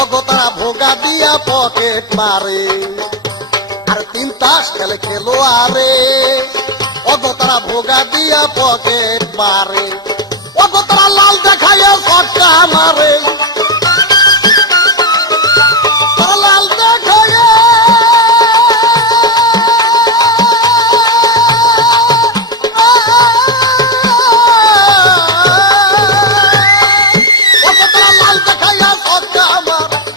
অগতারা ভোগা দিয়া পকেট মারে। আর তিন তাস খেলে খেলো আরে, অগতারা ভোগা দিয়া পকেট মারে। অগতারা লাল দেখাইয়া সটকা মারে। তারা লাল দেখাইয়া অগতারা লাল দেখাইয়া সটকা মারে।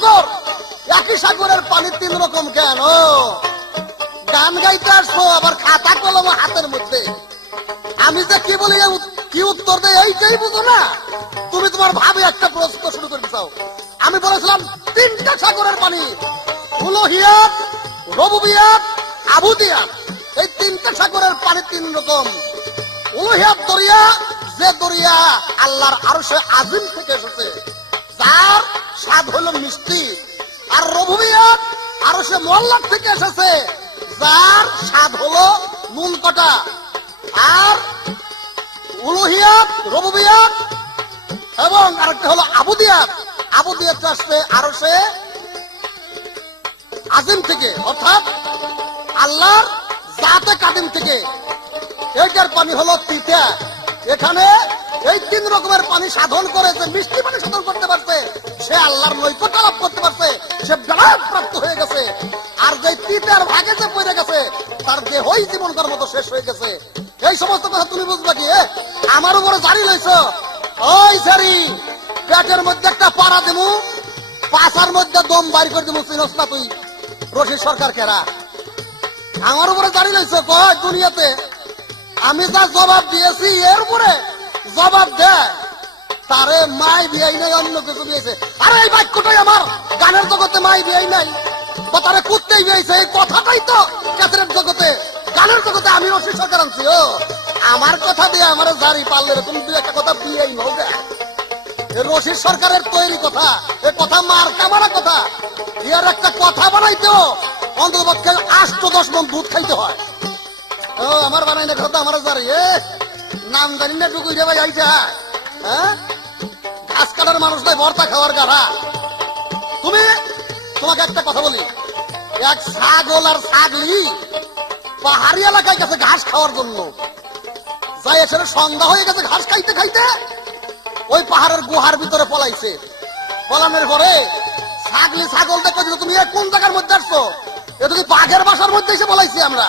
সাগর, একই সাগরের পানি তিন রকম কেন? গান গাইতে আসবো আবার খাতা কলম হাতের মধ্যে, আমি যে কি বলি কি উত্তর দেয় এইটাই বুঝো না। তুমি তোমার ভাবে একটা প্রশ্ন শুরু করতে চাও। আমি বলেছিলাম তিনটা সাগরের পানি, উলুহিয়াত, রবুবিয়াত, আবুদিয়াত। এই তিনটা সাগরের পানি তিন রকম। উলুহিয়াত দরিয়া, যে দরিয়া আল্লাহর আরশে আজিম থেকে এসেছে, যার স্বাদ হলো মিষ্টি। আর রবুবিয়াত আরশে মোয়াল্লাদ থেকে এসেছে, যার স্বাদ হলো নুন কটা। আর উলুহিয়াত, রবুবিয়াত এবং আরেকটা হলো আবুদিয়াত। আবুদিয়াত আসবে আরশে আজিম থেকে, অর্থাৎ আল্লাহর জাতে কাদিম থেকে। এইটার পানি হলো তিতা। এখানে এই তিন রকমের পানি সাধন করেছে, মিষ্টি পানি সাধন করতে পারছে, সে আল্লাহর নৈকট্য লাভ করতে পারছে, সে বেলায়েত প্রাপ্ত হয়ে গেছে। আর যে তিতার ভাগে যে পড়ে গেছে, তার দেহই জীবনকার মতো শেষ হয়ে গেছে। এই সমস্ত কথা তুমি বুঝবা কি? আমার উপরে জারি লইছ, ওই জারি পেটের মধ্যে একটা পাড়া দিমু, পাশার মধ্যে দম বাইর করে দিমু। চিনস না তুই রশিদ সরকার কেরা? আমার উপরে জারি লইছ, কয় দুনিয়াতে আমি যা জবাব দিয়েছি এর উপরে জবাব দেয় তারে মাই বিয়াই নাই, অন্য কিছু দিয়েছে। আরে এই বাক্যটাই আমার গানের জগতে মাই বিয়াই নাই বা তারে কুত্তেই বিয়াইছে, এই কথাটাই তো ক্যাসেটের জগতে, গানের জগতে আমি রশিদ সরকার আনছি। ও আমার কথা দিয়ে আমার জারি পারলে এরকম দুই একটা কথা বিয়াই নৌকা। রশিদ সরকারের তৈরি কথা, এ কথা মার কামারা কথা। এর একটা কথা বানাইতেও অন্ততপক্ষে 8-10 মণ দুধ খাইতে হয়। ও আমার বানাই না কথা, আমার জারি নাম জানি না টুকুই রে ভাই আইসা। হ্যাঁ, ঘাস কাটার মানুষ নাই, ভর্তা খাওয়ার গাড়া। তোমাকে একটা কথা বলি, এক ছাগল আর ছাগলি পাহাড়ি এলাকায় গেছে ঘাস খাওয়ার জন্য। যাই এসে সন্ধ্যা হয়ে গেছে, ঘাস খাইতে খাইতে ওই পাহাড়ের গুহার ভিতরে পলাইছে। পলানোর পরে ছাগলি ছাগল দেখো, তুমি কোন জায়গার মধ্যে আসছো? এটা কি বাঘের বাসার মধ্যে এসে পলাইছি আমরা।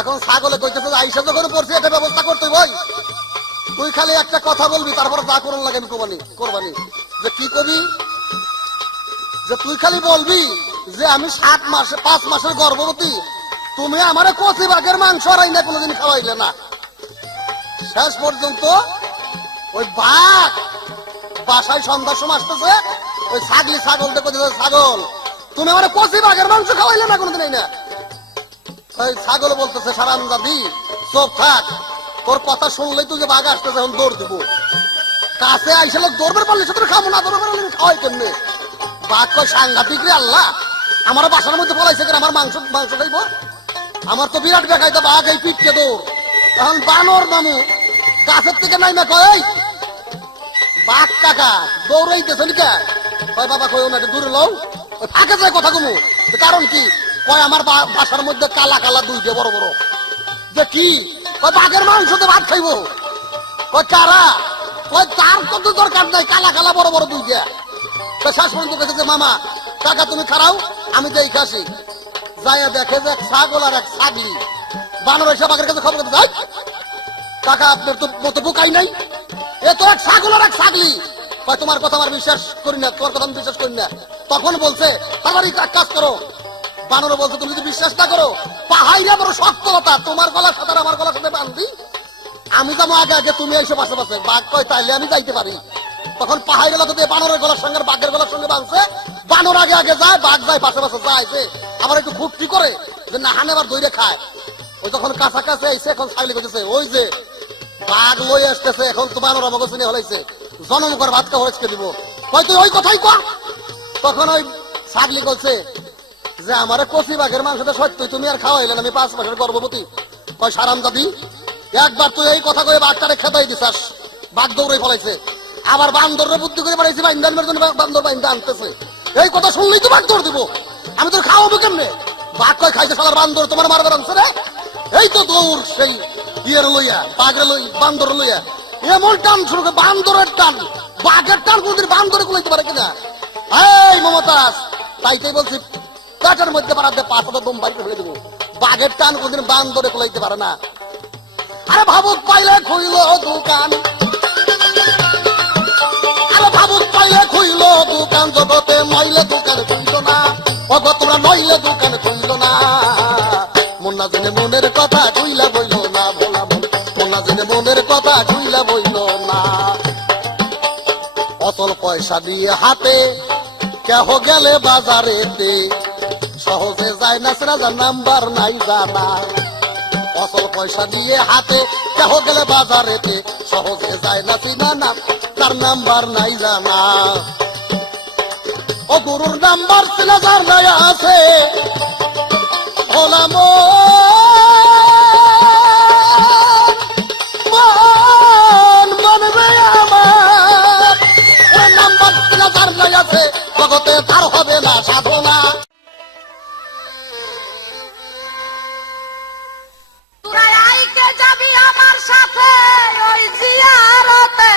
এখন ছাগলে কইতেছে আইসা যখন পড়ছি এটা ব্যবস্থা করতে ভাই, তুই খালি একটা কথা বলবি, তারপরে যা করুন লাগে আমি করবানি। যে কি কবি? যে তুই খালি বলবি যে আমি 5 মাসের গর্ভবতী, তুমি আমারে কচি বাঘের মাংস আর আইনা কোনোদিন খাওয়াইলে না। শেষ পর্যন্ত ওই বাঘ বাসায় সন্ধ্যার সময় আসতেছে, ওই ছাগলি ছাগল দেখো, ছাগল তুমি আমারে কচি বাঘের মাংস খাওয়াইলে না কোনোদিন। না ওই ছাগল বলতেছে সারামজাদি চোখ থাক, তোর কথা শুনলেই তুই যে বাঘ আসতেছে এখন দৌড় দিব। কাছে আইসে লোক দৌড়বে পারলে সে তোর খাবো না, দৌড়বে পারলে খাওয়াই কেমনে? বাঘ কয় সাংঘাতিক রে আল্লাহ, আমার বাসার মধ্যে পলাইছে কেন, আমার মাংস খাইবো? আমার তো বিরাট বেকাইতে বাঘ এই পিঠকে দৌড়। এখন বানর মামু গাছের থেকে নাইমা কয় বাঘ কাকা দৌড়াইতেছে নিকা? কয় বাবা কয় না, দূরে লও, ফাঁকে যায় কথা কমু। কারণ কি? কয় আমার বাসার মধ্যে কালা কালা দুইটা বড় বড়। যে কি? কয় বাঘের মাংসতে ভাত খাইবো। কয় কারা? কয় তার কত দরকার নাই, কালা কালা বড় বড় দুইটা। শেষ পর্যন্ত কেছে মামা কাকা তুমি খারাও, আমি দেখে আসি। যাইয়া দেখে যে এক ছাগল আর এক ছাগলি। বানর এসে বাঘের কাছে খবর করতে যায়, কাকা আপনার তো মতো বোকাই নাই, এ তো এক ছাগল আর এক ছাগলি। কয় তোমার কথা আমার বিশ্বাস করি না, তোমার কথা আমি বিশ্বাস করি না। তখন বলছে তাড়াতাড়ি কাজ করো। বানর বলছে তুমি যদি বিশ্বাস না করো, পাহাইরা বড় শক্ত কথা, তোমার গলার সাথে আমার গলার সাথে বান্ধি, আমি যাবো আগে আগে, তুমি এইসব পাশে পাশে। বাঘ কয় তাইলে আমি যাইতে পারি। তখন পাহাড়ি এলাকা দিয়ে বানরের গলার সঙ্গে বাঘের গলার সঙ্গে বাঁধছে। বানর আগে আগে যায়, বাঘ যায় পাশে পাশে যায়, যে আবার একটু ফুটকি করে যে না হানে আবার দইরে খায়। ওই তখন কাছাকাছি আইসে, এখন ছাগলি করতেছে ওই যে বাঘ লই আসতেছে, এখন তো বানর আমাকে চিনে হলাইছে, জনম করে ভাত খাওয়া হয়েছে দিব। হয়তো ওই কথাই কর। তখন ওই ছাগলি বলছে যে আমারে কচি বাঘের মাংসটা সত্যি তুমি আর খাওয়াইলেন, আমি 5 মাসের গর্ভবতী। কয় সারাম দাদি একবার তুই এই কথা কয়ে বাঘটারে খেতাই দিছাস, বাঘ দৌড়ে ফলাইছে। আবার বান্দরের বুদ্ধি করে বাড়াইছি, বাইন্দার জন্য বান্দর বাইন্দা আনতেছে। এই কথা শুনলেই তো বাঘ দৌড় দিব, আমি তোর খাওয়াবো কেমনে? বাঘ কয় খাইছে সালার বান্দর, তোমার মারবার আনছে রে। এই তো দৌড় সেই ইয়ের লইয়া, বাঘের লই বান্দর লইয়া এমন টান শুরু করে, বান্দরের টান, বাঘের টান কোনদিন বান্দরে কুলাইতে পারে কিনা? এই মমতাজ, তাইটাই বলছি পেটের মধ্যে বাড়াতে 5 হাজার দম বাইরে ফেলে দেবো। বাঘের টান কোনদিন বান্দরে কুলাইতে পারে না। আরে ভাবুক পাইলে খুইল দোকান, আরে ভাবুক পাইলে খুইল দোকান জগতে নইলে দোকান খুইল না, অগ তোমরা নইলে দোকান খুইল না। মুন্না জেনে মনের কথা কইলা বইল না, ভোলা মন মুন্না জেনে মনের কথা কইলা বইল না। অচল পয়সা দিয়ে হাতে কেহ গেলে বাজারেতে, সহজে যায় না রাজার নাম্বার নাই জানা। অচল পয়সা দিয়ে হাতে কেহ গেলে বাজারেতে, সহজে যায় না চিনা না, তার নাম্বার নাই জানা। ও গুরুর নাম্বার চিনা যার নাই আছে, ভোলা মন মনবে আমার। ওই নাম্বার চিনা যার নাই আছে, জগতে তার হবে না সাধনা। তোরা আইকে যাবি আমার সাথে ওই জিয়ারতে,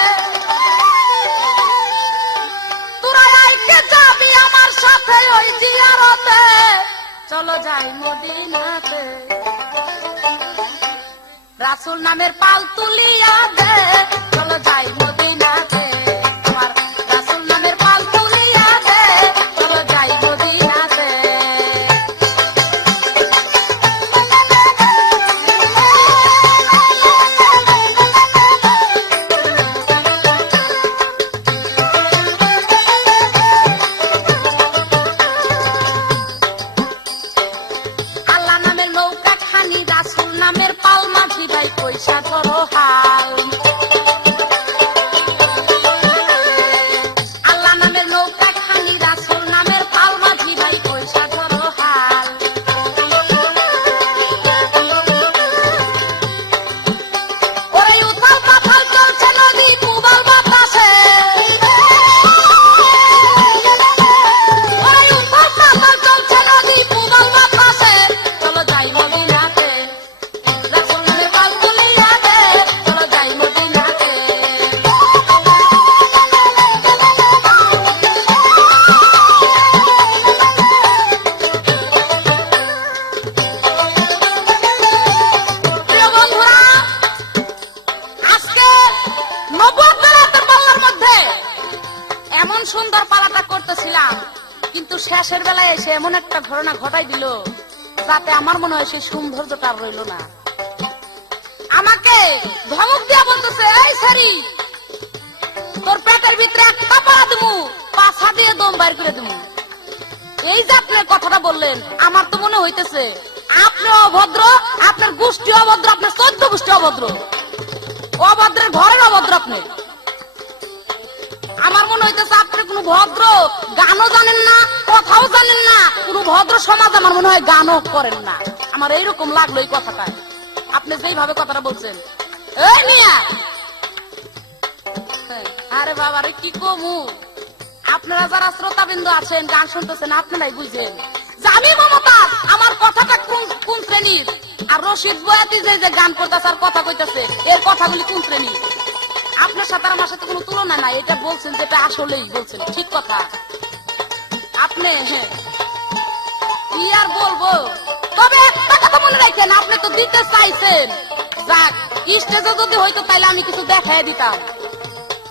তোরা আইকে যাবি আমার সাথে ওই জিয়ারতে, চলো যাই মদিনাতে। রাসূল নামের পাল তুলিয়া দে, চলো যাই মদিনাতে। আমার রাসূল নামের পাল তুলিয়া দে, চলো যাই মদিনাতে। আল্লাহ নামের নৌকা খানি, রাসূল নামের পাল, মাঝি ভাই পয়সা ধরো হাল। আল্লাহ নামের নৌকা খানি, রাসূল নামের পাল, মাঝি ভাই পয়সা ধরো হাল। ওরে উথাল পাথাল চলছে নদী পুবাল বাতাসে, ওরে উথাল পাথাল চলছে নদী পুবাল বাতাসে, চলো যাই মদিনাতে। রাসূল নামের পাল তুলিয়া দে, চলো যাই মদিনাতে। প্রিয় বন্ধুরা, আজকে নবুয়ত বেলায়েতের পাল্লার মধ্যে এমন সুন্দর পালাটা করতেছিলাম, কিন্তু শেষের বেলায় এসে এমন একটা ঘটনা ঘটাই দিল, যাতে আমার মনে হয় সেই সৌন্দর্যটা আর রইল না। আমাকে ধমক দিয়া বলতেছে, এই সারি, তোর পেটের ভিতরে একটা পাড়া দিমু, পাছা দিয়ে দম বাইর করে দিমু। এই যে আপনি কথাটা বললেন, আমার তো মনে হইতেছে আপনি অভদ্র, আপনার গোষ্ঠী অভদ্র, আপনার 14 গোষ্ঠী অভদ্র, অভদ্রের ঘরের অভদ্র আপনি। আমার মনে হইতেছে আপনি কোনো ভদ্র গানও জানেন না, কথাও জানেন না, কোনো ভদ্র সমাজ আমার মনে হয় গানও করেন না। আমার এইরকম লাগলো এই কথাটা, আপনি যেইভাবে কথাটা বলছেন। এই মিয়া, আরে বাবা রে, কি কমু, আপনারা যারা শ্রোতাবিন্দু আছেন, গান শুনতেছেন, আপনারাই বুঝেন যে আমি মমতাজ, আমার কথাটা কোন শ্রেণীর, আর রশিদ বয়াতি যে গান করতেছে আর কথা কইতেছে, এর কথাগুলি কোন শ্রেণীর। আপনার সাথে আমার সাথে কোনো তুলনা নাই, এটা বলছেন যেটা আসলেই বলছেন, ঠিক কথা। আপনি কি আর বলবো, তবে একটা কথা মনে রাখেন, আপনি তো দিতে চাইছেন, যাক স্টেজে যদি হইতো তাইলে আমি কিছু দেখাই দিতাম,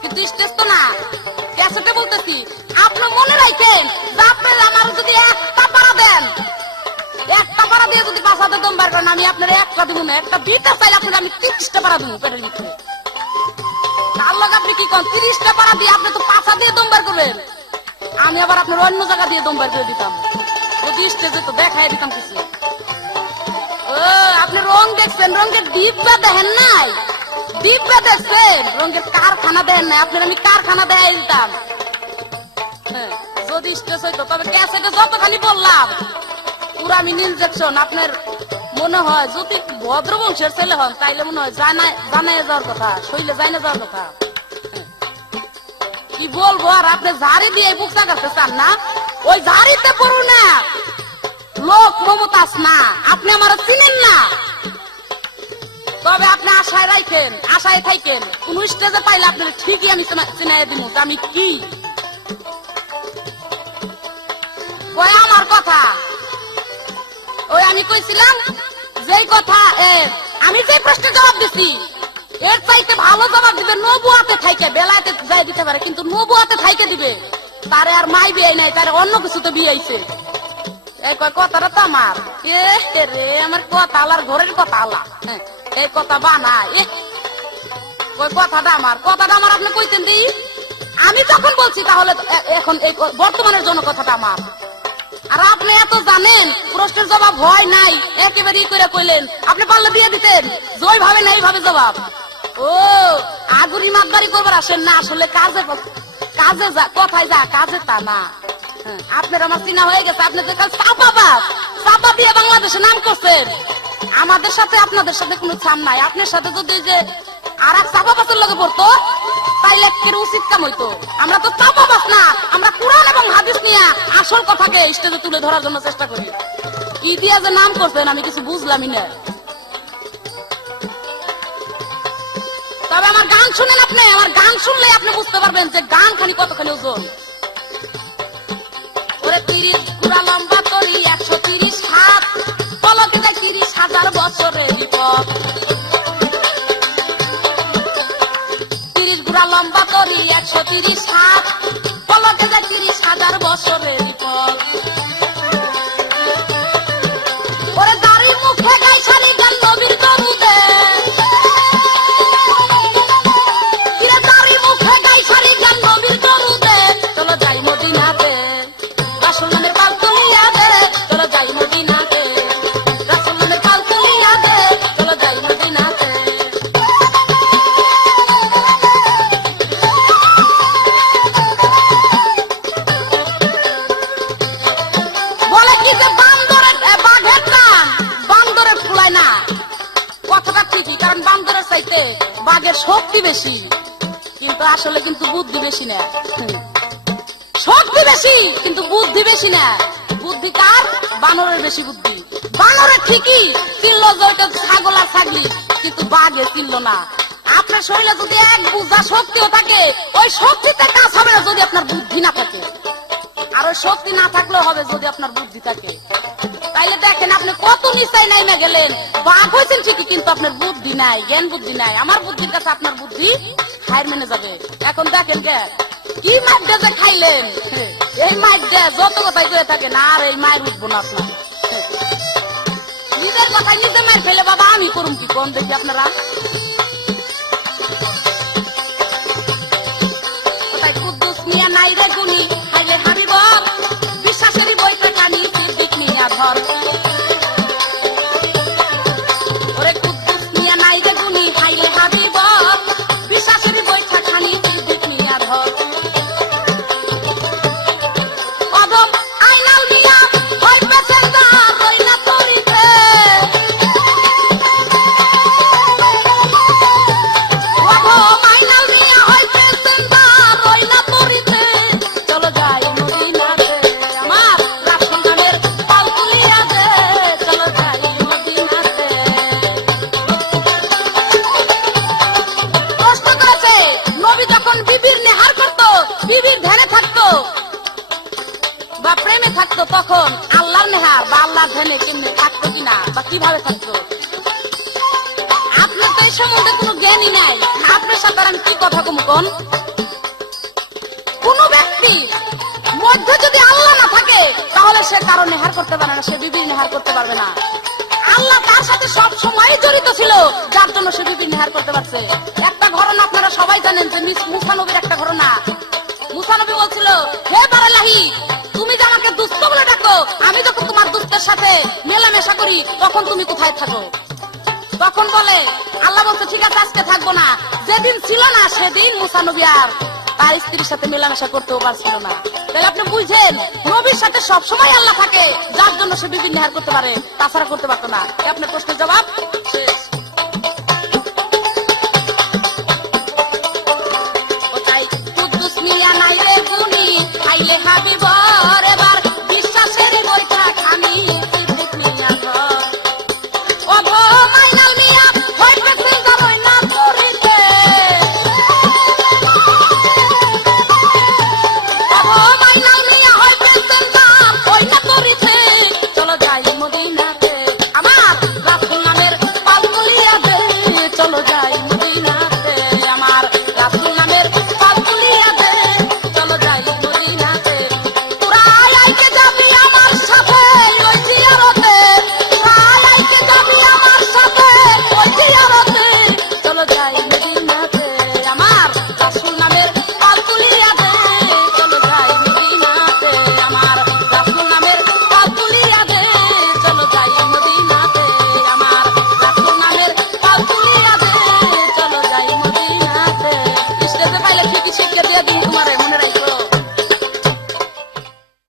কিন্তু স্টেজ তো না, ক্যাসেটে বলতেছি। আপনি মনে রাখেন যে আপনি আমার যদি একটা পাড়া দেন, একটা পাড়া দিয়ে যদি 5 হাতে দম বার করেন, আমি আপনার একটা দিব না, একটা দিতে চাইলে আপনার আমি 30টা পাড়া দিব পেটের ভিতরে। তার লগে আপনি কি করেন, 30টা পাড়া দিয়ে আপনি তো 5 দিয়ে দম বার করবেন, আমি আবার আপনার অন্য জায়গা দিয়ে দম বার করে দিতাম, যদি স্টেজে তো দেখাই দিতাম কিছু। ও আপনি রং দেখছেন, রঙের ডিব্বা দেখেন নাই, ডিব্বা দেখছেন, রঙের কারখানা দেখেন নাই, আপনার আমি কারখানা দেখাই দিতাম। যদি স্টেজ হইতো, তবে ক্যাসেটে যতখানি বললাম পুরা আমি ইনজেকশন, আপনার মনে হয় যদি ভদ্রবংশের ছেলে হন তাইলে মনে হয় জানাই যাওয়ার কথা, শৈলে জানা যাওয়ার কথা। কি বলবো আর, আপনি ঝাড়ি দিয়ে বুকটা করতে চান না, ওই ঝাড়িতে পড়ু না, লোক মমতাজ না, আপনি আমার চিনেন না। তবে আপনি আশায় রাখেন, আশায় থাকেন, কোন স্টেজে পাইলে আপনার ঠিকই আমি চিনাই দিব যে আমি কি। ওই আমার কথা, ওই আমি কইছিলাম যেই কথা, আমি যে প্রশ্নের জবাব দিছি এর চাইতে ভালো জবাব দিবে নবুয়াতে থাইকে, বেলায়েতে যাই দিতে পারে, কিন্তু নবুয়াতে থাইকে দিবে, তারে আর মাই বিয়ে নাই, তারে অন্য কিছু তো বিয়েছে। এই কয় কথাটা তো আমার, এ রে আমার কথা আলার ঘরের কথা আলা, এই কথা বানা, ওই কথাটা আমার আপনি কইতেন দি। আমি যখন বলছি তাহলে এখন এই বর্তমানের জন্য কথাটা আমার। আর আপনি এত জানেন, প্রশ্নের জবাব হয় নাই, একেবারে ই করে কইলেন। আপনি পারলে দিয়ে দিতেন, জয় ভাবে না এইভাবে জবাব। ও আগুরি মাতবাড়ি করবার আসেন না, আসলে কাজে কাজে যা, কথায় যা, কাজে তা না। আপনার আমার চিনা হয়ে গেছে। আপনি যে চাপা দিয়ে বাংলাদেশে নাম করছেন, আমাদের সাথে আপনাদের সাথে কোনো ছাম নাই। আপনার সাথে যদি যে আর এক চাপা বাসের লগে পড়তো তাইলে এর উচিত কাম হইতো। আমরা তো চাপা বাস না, আমরা কোরআন এবং হাদিস নিয়ে আসল কথাকে স্টেজে তুলে ধরার জন্য চেষ্টা করি। কি দিয়া যে নাম করছেন আমি কিছু বুঝলামই না। তবে আমার গান শুনেন, আপনি আমার গান শুনলে আপনি বুঝতে পারবেন যে গান খানি কতখানি ওজন। ওরে 30 গুড়া লম্বা তরি 130 হাত, পলকে যায় 30,000 বছরের বিপদ। 30 গুড়া লম্বা তরি 130 হাত, পলকে যায় 30,000 বছরের বিপদ। ওরে দাড়ি মুখে গাই সারি গান নবীর দরুদে, কিরে দাড়ি মুখে গাই সারি গান নবীর দরুদে, চলো যাই মদিনাতে রাসূল নামের পাল তুলিয়া দে, চলো যাই মদিনাতে রাসূল নামের পাল তুলিয়া দে, চলো যাই মদিনাতে। বলে কি যে বান্দরের বাঘের টান বান্দরের ফুলায় না, কথাটা ঠিকই, কারণ বান্দরের চাইতে বাঘের শক্তি বেশি, কিন্তু আসলে কিন্তু বুদ্ধি বেশি না। শক্তি বেশি কিন্তু বুদ্ধি বেশি না। বুদ্ধি কার? বানরের বেশি বুদ্ধি। বানরের ঠিকই চিনল যে ওইটা ছাগল আর ছাগলি, কিন্তু বাঘে চিনল না। আপনার শরীরে যদি এক বুঝা শক্তিও থাকে, ওই শক্তিতে কাজ হবে না যদি আপনার বুদ্ধি না থাকে। আর ওই শক্তি না থাকলেও হবে যদি আপনার বুদ্ধি থাকে। তাইলে দেখেন আপনি কত নিচাই নাইমা গেলেন, বাঘ হয়েছেন ঠিকই কিন্তু আপনার বুদ্ধি নাই, জ্ঞান বুদ্ধি নাই। আমার বুদ্ধির কাছে আপনার বুদ্ধি হার মেনে যাবে। এখন দেখেন কি মাইর যে খাইলেন, এই মাইর যত কথাই করে থাকেন, আর এই মায়ের উঠবো না আপনার। নিজের কথায় নিজে মাইর ফেলে বাবা আমি করুন কি কোন দেখি আপনারা। কোথায় কুদ্দুস মিয়া নাই রে গুনি, হাইলে হাবিব বিশ্বাসেরই বইটা কানি সিদ্দিক মিয়া ধর। ওরে কুদ্দুস মিয়া নাই রে গুনি, হাইলে হাবিব বিশ্বাসেরই বইটা কানি সিদ্দিক মিয়া ধর। অদম আইনাল মিয়া হয় প্যাসেঞ্জার রই না তরিতে, অদম আইনাল মিয়া হয় প্যাসেঞ্জার রই না তরিতে, চলো যাই মদিনাতে আমার রাসূল নামের পাল তুলিয়া দে, চলো যাই মদিনাতে। প্রশ্ন করেছে নবী যখন বিবির নেহার করতো, বিবির ধ্যানে থাকতো বা প্রেমে থাকতো, তখন আল্লাহর নেহার বা আল্লাহর ধ্যানে কেমনে থাকতো কিনা বা কিভাবে থাকতো। আপনার তো এই সম্বন্ধে কোনো জ্ঞানই নাই, আপনার সাথে আমি কি কথা কম কোন। কোন ব্যক্তি মধ্যে যদি আল্লাহ না থাকে তাহলে সে কারো নেহার করতে পারে না, সে বিবির নেহার করতে পারবে না। আল্লাহ তার সাথে সব সময় জড়িত ছিল, যার জন্য সে বিবির নেহার করতে পারছে। একটা ঘটনা আপনারা সবাই জানেন যে মুসা নবীর একটা ঘটনা। মুসা নবী বলছিল, হে বারালাহি তুমি যে আমাকে দুষ্ট বলে ডাকো, আমি যখন তোমার দুষ্টের সাথে মেলামেশা করি তখন তুমি কোথায় থাকো? তখন বলে আল্লাহ বলছে ঠিক আছে আজকে থাকবো না। যেদিন ছিল না সেদিন মুসা নবী আর তার স্ত্রীর সাথে মেলামেশা করতেও পারছিল না। তাহলে আপনি বুঝছেন নবীর সাথে সবসময় আল্লাহ থাকে, যার জন্য সে বিবির নেহার করতে পারে, তাছাড়া করতে পারতো না। আপনার প্রশ্নের জবাব শেষ। কোথায় কুদ্দুস মিয়া নাই রে গুনি, আইলে হাবিবর এবার বিশ্বাসের বইটা খানি সিদ্দিক মিয়া ধর। ওগো মাইনাল মিয়া হয় প্যাসেঞ্জার রই না তরিতে, ওগো মাইনাল মিয়া হয় প্যাসেঞ্জার রই না তরিতে, চলো যাই মদিনাতে আমার রাসূল নামের পাল তুলিয়া দে, চলো যাই।